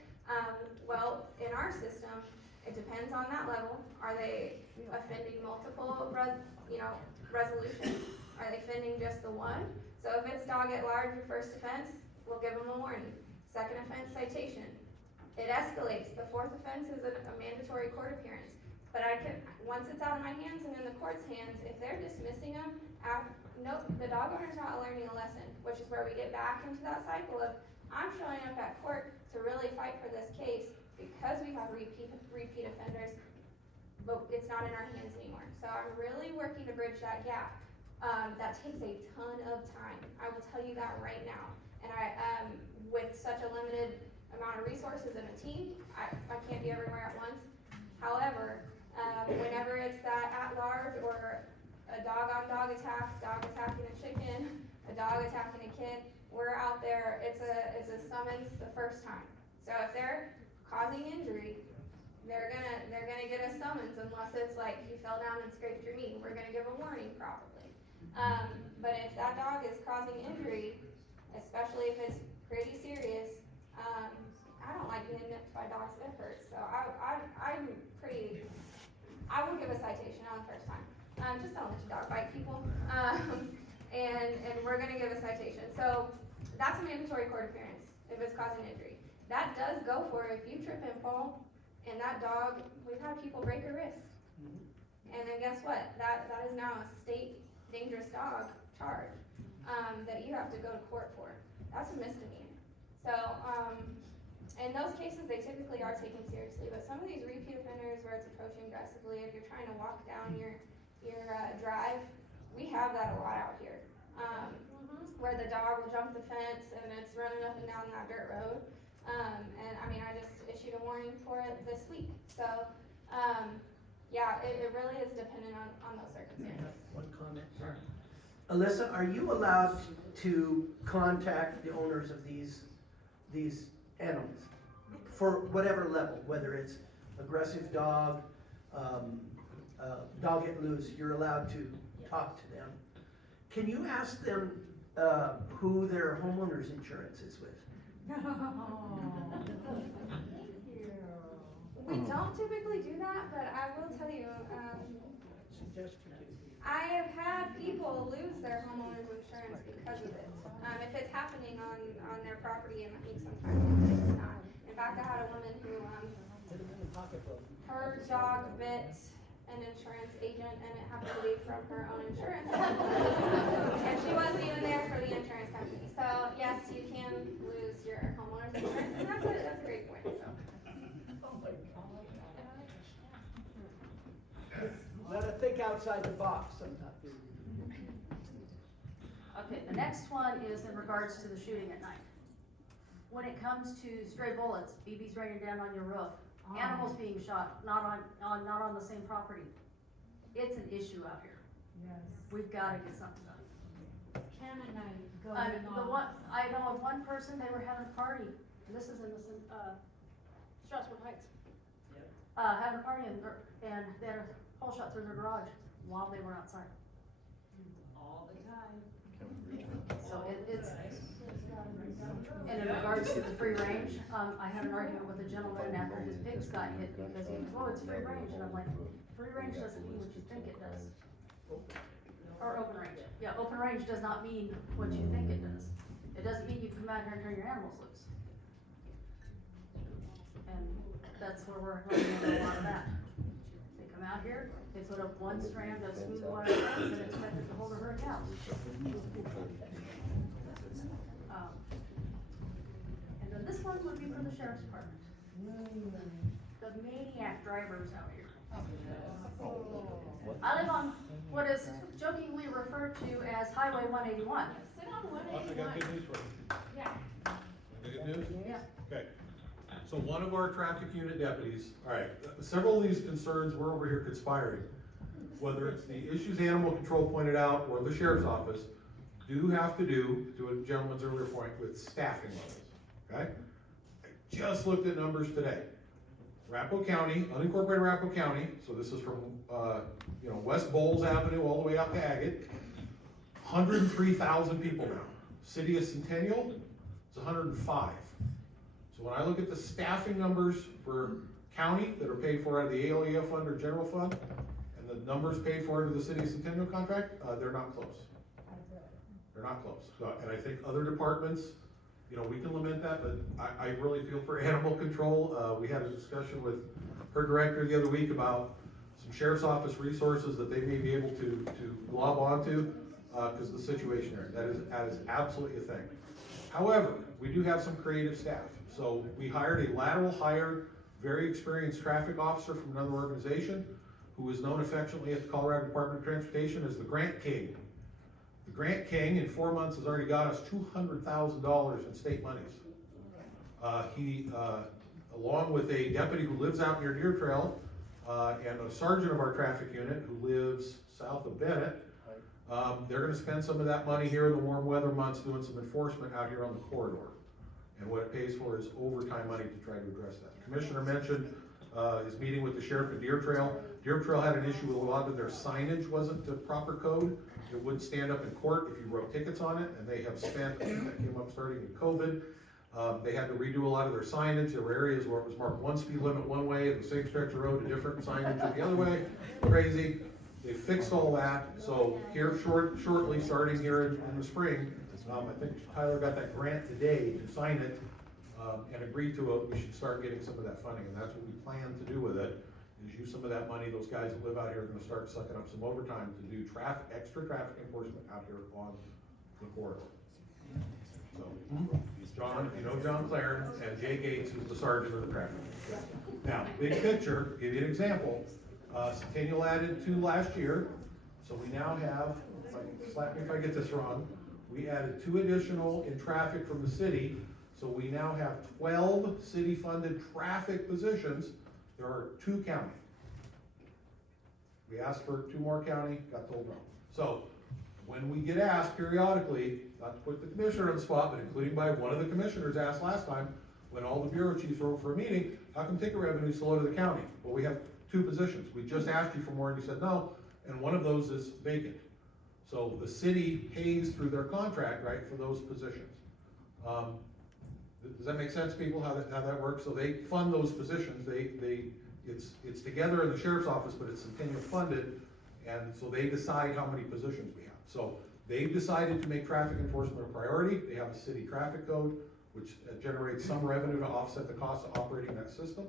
Well, in our system, it depends on that level. Are they offending multiple resolutions? Are they offending just the one? So if it's dog at large, your first offense, we'll give them a warning. Second offense, citation. It escalates. The 4th offense is a mandatory court appearance. But once it's out of my hands and in the court's hands, if they're dismissing them, nope, the dog owner's not learning a lesson, which is where we get back into that cycle of, I'm showing up at court to really fight for this case because we have repeat offenders, but it's not in our hands anymore. So I'm really working to bridge that gap. That takes a ton of time. I will tell you that right now. And with such a limited amount of resources and a team, I can't be everywhere at once. However, whenever it's that at large or a dog on dog attack, dog attacking a chicken, a dog attacking a kid, we're out there, it's a summons the first time. So if they're causing injury, they're gonna get a summons unless it's like you fell down and scraped your knee. We're gonna give a warning probably. But if that dog is causing injury, especially if it's pretty serious, I don't like being nipped by dogs, it hurts. So I will give a citation on the first time. Just don't let your dog bite people. And we're gonna give a citation. So that's a mandatory court appearance if it's causing injury. That does go for if you trip and fall and that dog, we've had people break a wrist. And then guess what? That is now a state dangerous dog charge, that you have to go to court for. That's a misdemeanor. So, in those cases, they typically are taken seriously, but some of these repeat offenders where it's approaching aggressively, if you're trying to walk down your drive, we have that a lot out here. Where the dog will jump the fence and it's running up and down that dirt road. And I mean, I just issued a warning for it this week. So, yeah, it really is dependent on those circumstances. One comment, sorry. Alyssa, are you allowed to contact the owners of these animals for whatever level, whether it's aggressive dog, dog get loose, you're allowed to talk to them. Can you ask them who their homeowner's insurance is with? We don't typically do that, but I will tell you, I have had people lose their homeowner's insurance because of it. If it's happening on their property, and I think sometimes it's not. In fact, I had a woman who, her dog bit an insurance agent, and it happened to be from her own insurance company. And she wasn't even there for the insurance company. So yes, you can lose your homeowner's insurance, and that's a great point, so. Gotta think outside the box sometimes. Okay, the next one is in regards to the shooting at night. When it comes to stray bullets, BBs raining down on your roof, animals being shot, not on the same property. It's an issue out here. Yes. We've gotta get something done. Canaanite I know of one person, they were having a party, and this is in Strasburg Heights. Having a party and they had a hole shot through their garage while they were outside. All the time. So it's, and in regards to the free range, I had an argument with a gentleman after his pigs got hit because he was, oh, it's free range, and I'm like, free range doesn't mean what you think it does. Or open range, yeah, open range does not mean what you think it does. It doesn't mean you come out here and turn your animals loose. And that's where we're running into a lot of that. They come out here, they put up one strand of smooth wire fence and expect it to hold a herd of cows. And then this one would be for the sheriff's department. The maniac drivers out here. I live on what is jokingly referred to as Highway 181. Sit on I got good news for you. Yeah. Good news? Yeah. Okay, so one of our traffic unit deputies, all right, several of these concerns were over here conspiring. Whether it's the issues animal control pointed out or the sheriff's office, do have to do, to a gentleman's earlier point, with staffing levels, okay? I just looked at numbers today. Arapahoe County, unincorporated Arapahoe County, so this is from, West Bowles Avenue all the way out to Agate, 103,000 people now. City of Centennial, it's 105. So when I look at the staffing numbers for county that are paid for out of the ALEF fund or general fund, and the numbers paid for under the City of Centennial contract, they're not close. They're not close. So, and I think other departments, we can lament that, but I really feel for animal control. We had a discussion with her director the other week about some sheriff's office resources that they may be able to glob onto. because of the situation there. That is absolutely a thing. However, we do have some creative staff. So we hired a lateral hire, very experienced traffic officer from another organization who is known affectionately at the Colorado Department of Transportation as the Grant King. The Grant King in 4 months has already got us $200,000 in state monies. He, along with a deputy who lives out near Deer Trail, and a sergeant of our traffic unit who lives south of Bennett, they're gonna spend some of that money here in the warm weather months doing some enforcement out here on the corridor. And what it pays for is overtime money to try to address that. The Commissioner mentioned his meeting with the sheriff at Deer Trail. Deer Trail had an issue with a lot of their signage wasn't to proper code. It wouldn't stand up in court if you wrote tickets on it, and they have spent, that came up starting in COVID. They had to redo a lot of their signage. There were areas where it was marked one speed limit one way, and the same stretch of road, a different signage the other way. Crazy. They fixed all that, so here shortly, starting here in the spring, I think Tyler got that grant today to sign it, and agreed to it. We should start getting some of that funding, and that's what we plan to do with it, is use some of that money. Those guys that live out here are gonna start sucking up some overtime to do extra traffic enforcement out here on the corridor. So, John, you know John Claren, and Jay Gates, who's the sergeant of the traffic. Now, big picture, give you an example. Centennial added 2 last year, so we now have, slap me if I get this wrong, we added 2 additional in traffic from the city, so we now have 12 city-funded traffic positions. There are 2 county. We asked for 2 more county, got told no. So, when we get asked periodically, not to put the commissioner on the spot, but including by one of the commissioners asked last time, when all the bureau chiefs were over for a meeting, how come ticket revenue is so low to the county? Well, we have 2 positions. We just asked you for more and you said no, and one of those is vacant. So the city pays through their contract, right, for those positions. Does that make sense, people, how that works? So they fund those positions. It's together in the sheriff's office, but it's Centennial funded, and so they decide how many positions we have. So they've decided to make traffic enforcement a priority. They have a city traffic code, which generates some revenue to offset the cost of operating that system,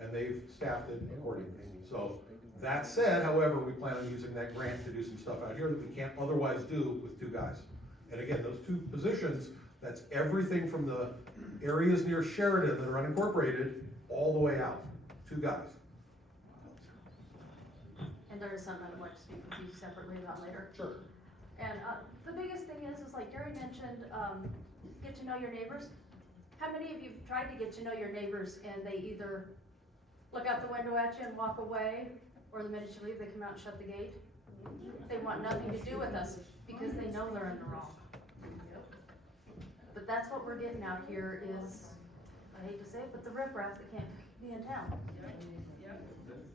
and they've staffed it accordingly. So that said, however, we plan on using that grant to do some stuff out here that we can't otherwise do with 2 guys. And again, those 2 positions, that's everything from the areas near Sheridan that are unincorporated all the way out. 2 guys. And there is something I'd like to speak with you separately about later. Sure. And, the biggest thing is like Gary mentioned, get to know your neighbors. How many of you have tried to get to know your neighbors and they either look out the window at you and walk away, or the minute you leave, they come out and shut the gate? They want nothing to do with us because they know they're in the wrong. But that's what we're getting out here is, I hate to say it, but the riffraff that can't be in town.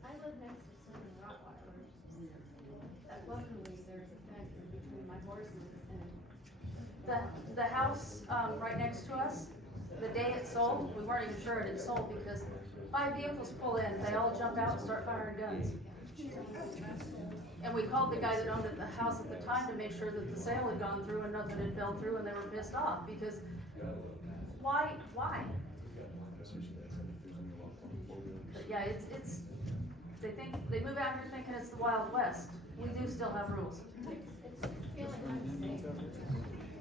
I live next to some Rottweilers. Luckily, there's a fence in between my horses and. The house, right next to us, the day it sold, we weren't even sure it had sold because 5 vehicles pull in, they all jump out and start firing guns. And we called the guy that owned the house at the time to make sure that the sale had gone through and nothing had fell through, and they were pissed off because why? But yeah, it's, they move out here thinking it's the Wild West. We do still have rules.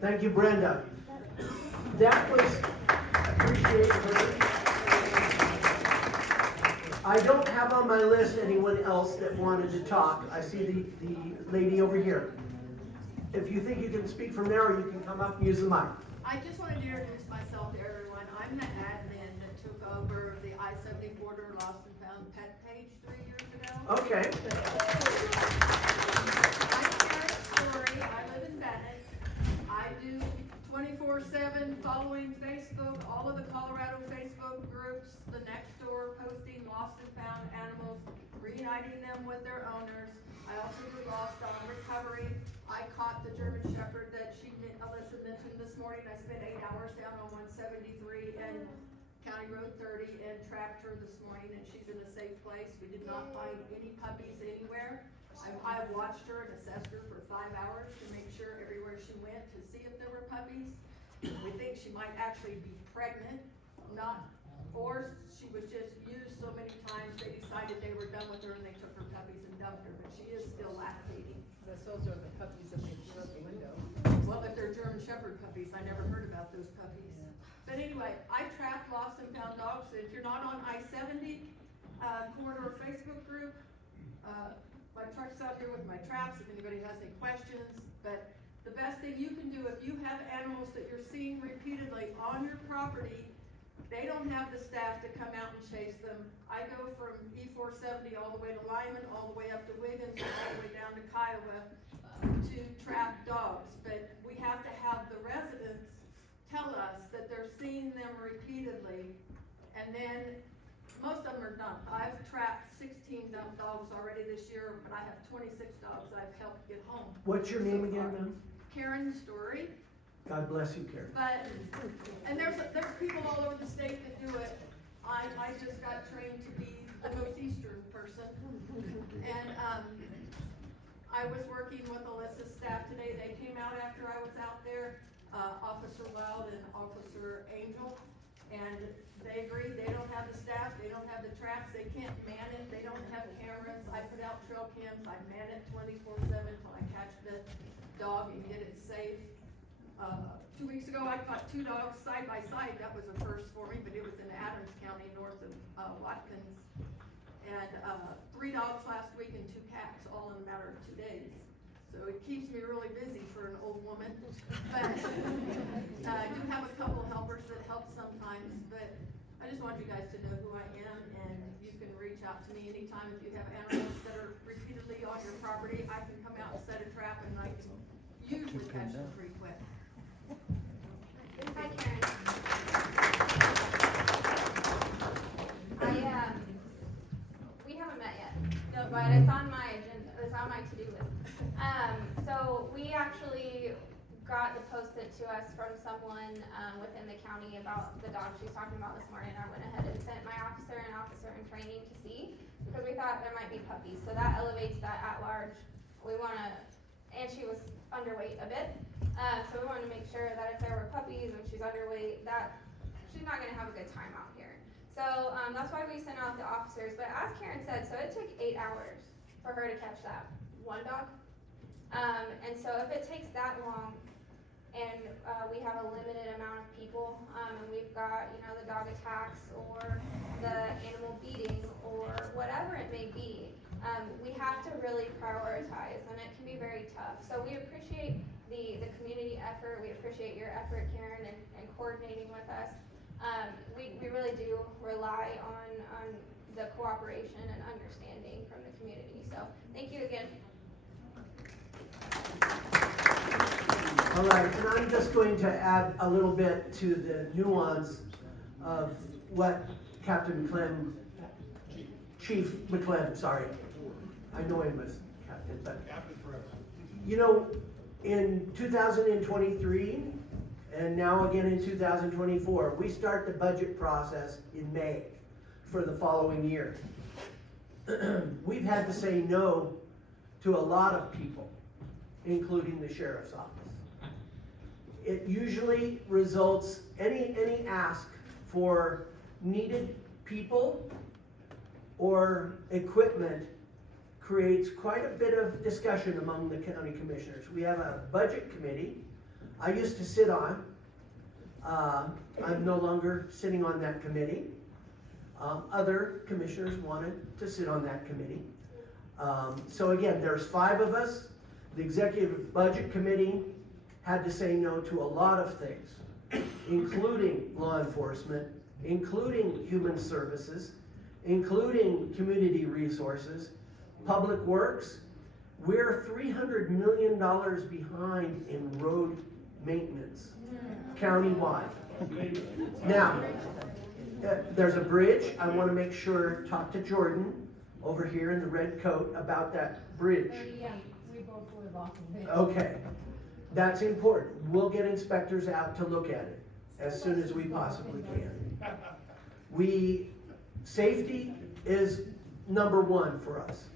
Thank you, Brenda. That was, appreciate her. I don't have on my list anyone else that wanted to talk. I see the lady over here. If you think you can speak from there, or you can come up and use the mic. I just wanted to introduce myself to everyone. I'm the admin that took over the I-70 border lost and found pet page 3 years ago. Okay. I'm Karen Story. I live in Bennett. I do 24/7 following Facebook, all of the Colorado Facebook groups, the next door posting lost and found animals, reuniting them with their owners. I also do lost dog recovery. I caught the German Shepherd that Alyssa mentioned this morning. I spent 8 hours down on 173 and County Road 30 and tracked her this morning, and she's in a safe place. We did not find any puppies anywhere. I watched her and assessed her for 5 hours to make sure everywhere she went to see if there were puppies. We think she might actually be pregnant, or she was just used so many times they decided they were done with her and they took her puppies and dumped her, but she is still lactating. Because those are the puppies that they threw out the window. Well, if they're German Shepherd puppies, I never heard about those puppies. But anyway, I track lost and found dogs. If you're not on I-70 corridor Facebook group, my truck's out here with my traps if anybody has any questions. But the best thing you can do, if you have animals that you're seeing repeatedly on your property, they don't have the staff to come out and chase them. I go from E470 all the way to Lyman, all the way up to Wiggins, and all the way down to Kiowa to trap dogs. But we have to have the residents tell us that they're seeing them repeatedly, and then most of them are done. I've trapped 16 dogs already this year, but I have 26 dogs I've helped get home. What's your name again, ma'am? Karen Story. God bless you, Karen. But, and there's people all over the state that do it. I just got trained to be the most eastern person. And, I was working with Alyssa's staff today. They came out after I was out there, Officer Wild and Officer Angel. And they agreed they don't have the staff, they don't have the traps, they can't man it, they don't have cameras. I put out trail cams, I man it 24/7 till I catch the dog and get it safe. 2 weeks ago, I caught 2 dogs side by side. That was a first for me, but it was in Adams County, north of Watkins. And 3 dogs last week and 2 cats, all in a matter of 2 days. So it keeps me really busy for an old woman. But I do have a couple helpers that help sometimes. But I just want you guys to know who I am, and you can reach out to me anytime if you have animals that are repeatedly on your property. I can come out and set a trap, and I can usually catch them pretty quick. Hi, Karen. We haven't met yet, no, but it's on my agenda, it's on my to-do list. So we actually got the posted to us from someone, within the county about the dog she was talking about this morning. I went ahead and sent my officer and officer in training to see, because we thought there might be puppies, so that elevates that at large. We wanna, and she was underweight a bit. So we wanted to make sure that if there were puppies and she's underweight, that she's not gonna have a good time out here. So, that's why we sent out the officers, but as Karen said, so it took 8 hours for her to catch that one dog. And so if it takes that long, and, we have a limited amount of people, and we've got, the dog attacks, or the animal beating, or whatever it may be, we have to really prioritize, and it can be very tough. So we appreciate the community effort, we appreciate your effort, Karen, and coordinating with us. We really do rely on the cooperation and understanding from the community, so thank you again. All right, and I'm just going to add a little bit to the nuance of what Captain McClem, Chief McClem, sorry. I know him as Captain, but in 2023, and now again in 2024, we start the budget process in May for the following year. We've had to say no to a lot of people, including the sheriff's office. It usually results, any ask for needed people or equipment creates quite a bit of discussion among the county commissioners. We have a budget committee I used to sit on. I'm no longer sitting on that committee. Other commissioners wanted to sit on that committee. So again, there's 5 of us. The executive budget committee had to say no to a lot of things, including law enforcement, including human services, including community resources, public works. We're $300 million behind in road maintenance, countywide. Now, there's a bridge. I want to make sure, talk to Jordan over here in the red coat about that bridge. Yeah, we both live off of it. Okay, that's important. We'll get inspectors out to look at it as soon as we possibly can. Safety is number 1 for us.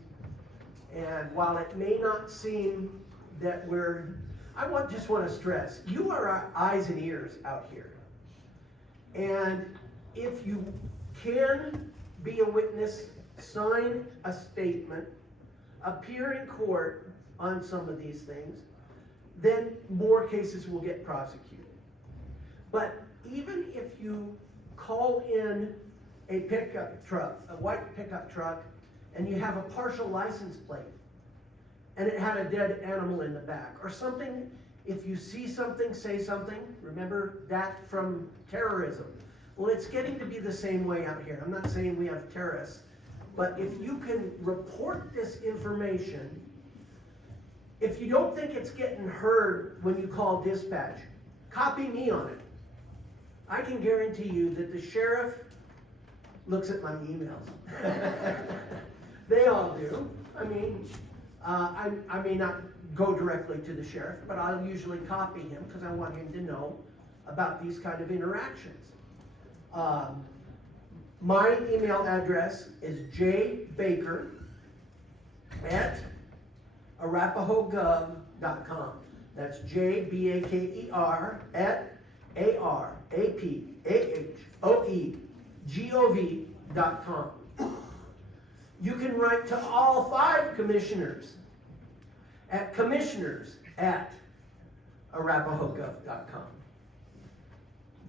And while it may not seem that just want to stress, you are our eyes and ears out here. And if you can be a witness, sign a statement, appear in court, on some of these things, then more cases will get prosecuted. But even if you call in a pickup truck, a white pickup truck, and you have a partial license plate, and it had a dead animal in the back, or something, if you see something, say something, remember that from terrorism. Well, it's getting to be the same way out here. I'm not saying we have terrorists, but if you can report this information, if you don't think it's getting heard when you call dispatch, copy me on it. I can guarantee you that the sheriff looks at my emails. They all do. I mean, I may not go directly to the sheriff, but I'll usually copy him because I want him to know about these kind of interactions. My email address is jbaker@arapahogov.com. That's JBAKER @ARAPAHOEGOV.com. You can write to all 5 commissioners at commissioners@arapahogov.com.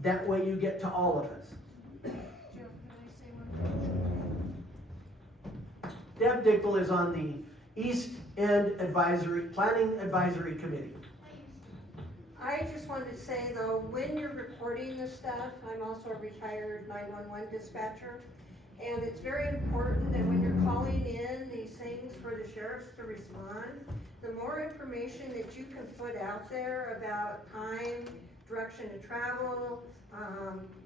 That way you get to all of us. Joe, can I say one thing? Deb Dickel is on the East End Planning Advisory Committee. I just wanted to say though, when you're recording this stuff, I'm also a retired 911 dispatcher, and it's very important that when you're calling in these things for the sheriffs to respond, the more information that you can put out there about time, direction to travel,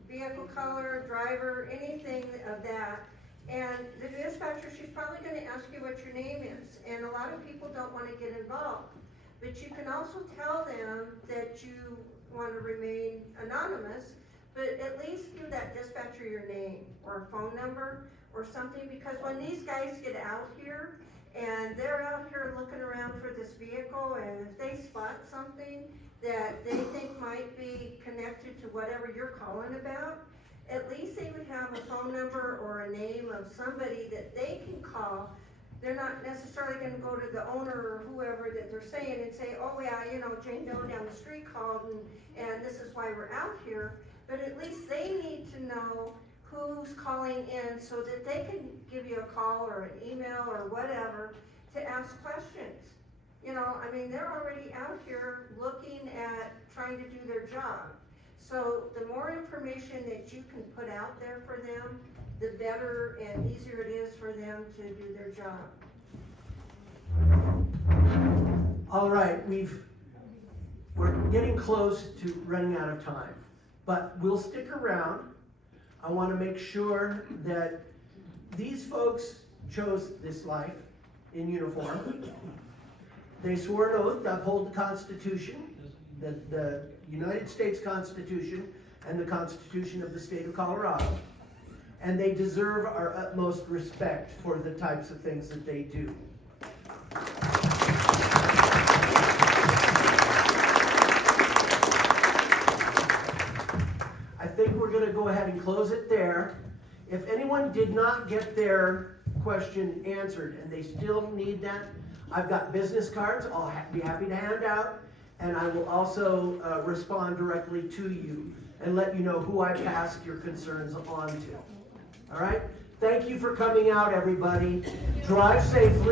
vehicle color, driver, anything of that. And the dispatcher, she's probably gonna ask you what your name is, and a lot of people don't wanna get involved. But you can also tell them that you wanna remain anonymous, but at least give that dispatcher your name or a phone number or something, because when these guys get out here and they're out here looking around for this vehicle, and if they spot something that they think might be connected to whatever you're calling about, at least they would have a phone number or a name of somebody that they can call. They're not necessarily gonna go to the owner or whoever that they're saying and say, oh yeah, you know, Jane Doe down the street called and this is why we're out here. But at least they need to know who's calling in so that they can give you a call or an email or whatever to ask questions. You know, I mean, they're already out here looking at trying to do their job. So the more information that you can put out there for them, the better and easier it is for them to do their job. All right, we're getting close to running out of time, but we'll stick around. I want to make sure that these folks chose this life in uniform. They swore an oath to uphold the Constitution, the United States Constitution, and the Constitution of the state of Colorado. And they deserve our utmost respect for the types of things that they do. I think we're going to go ahead and close it there. If anyone did not get their question answered and they still need that, I've got business cards I'll be happy to hand out, and I will also respond directly to you and let you know who I passed your concerns on to. All right? Thank you for coming out, everybody. Drive safely.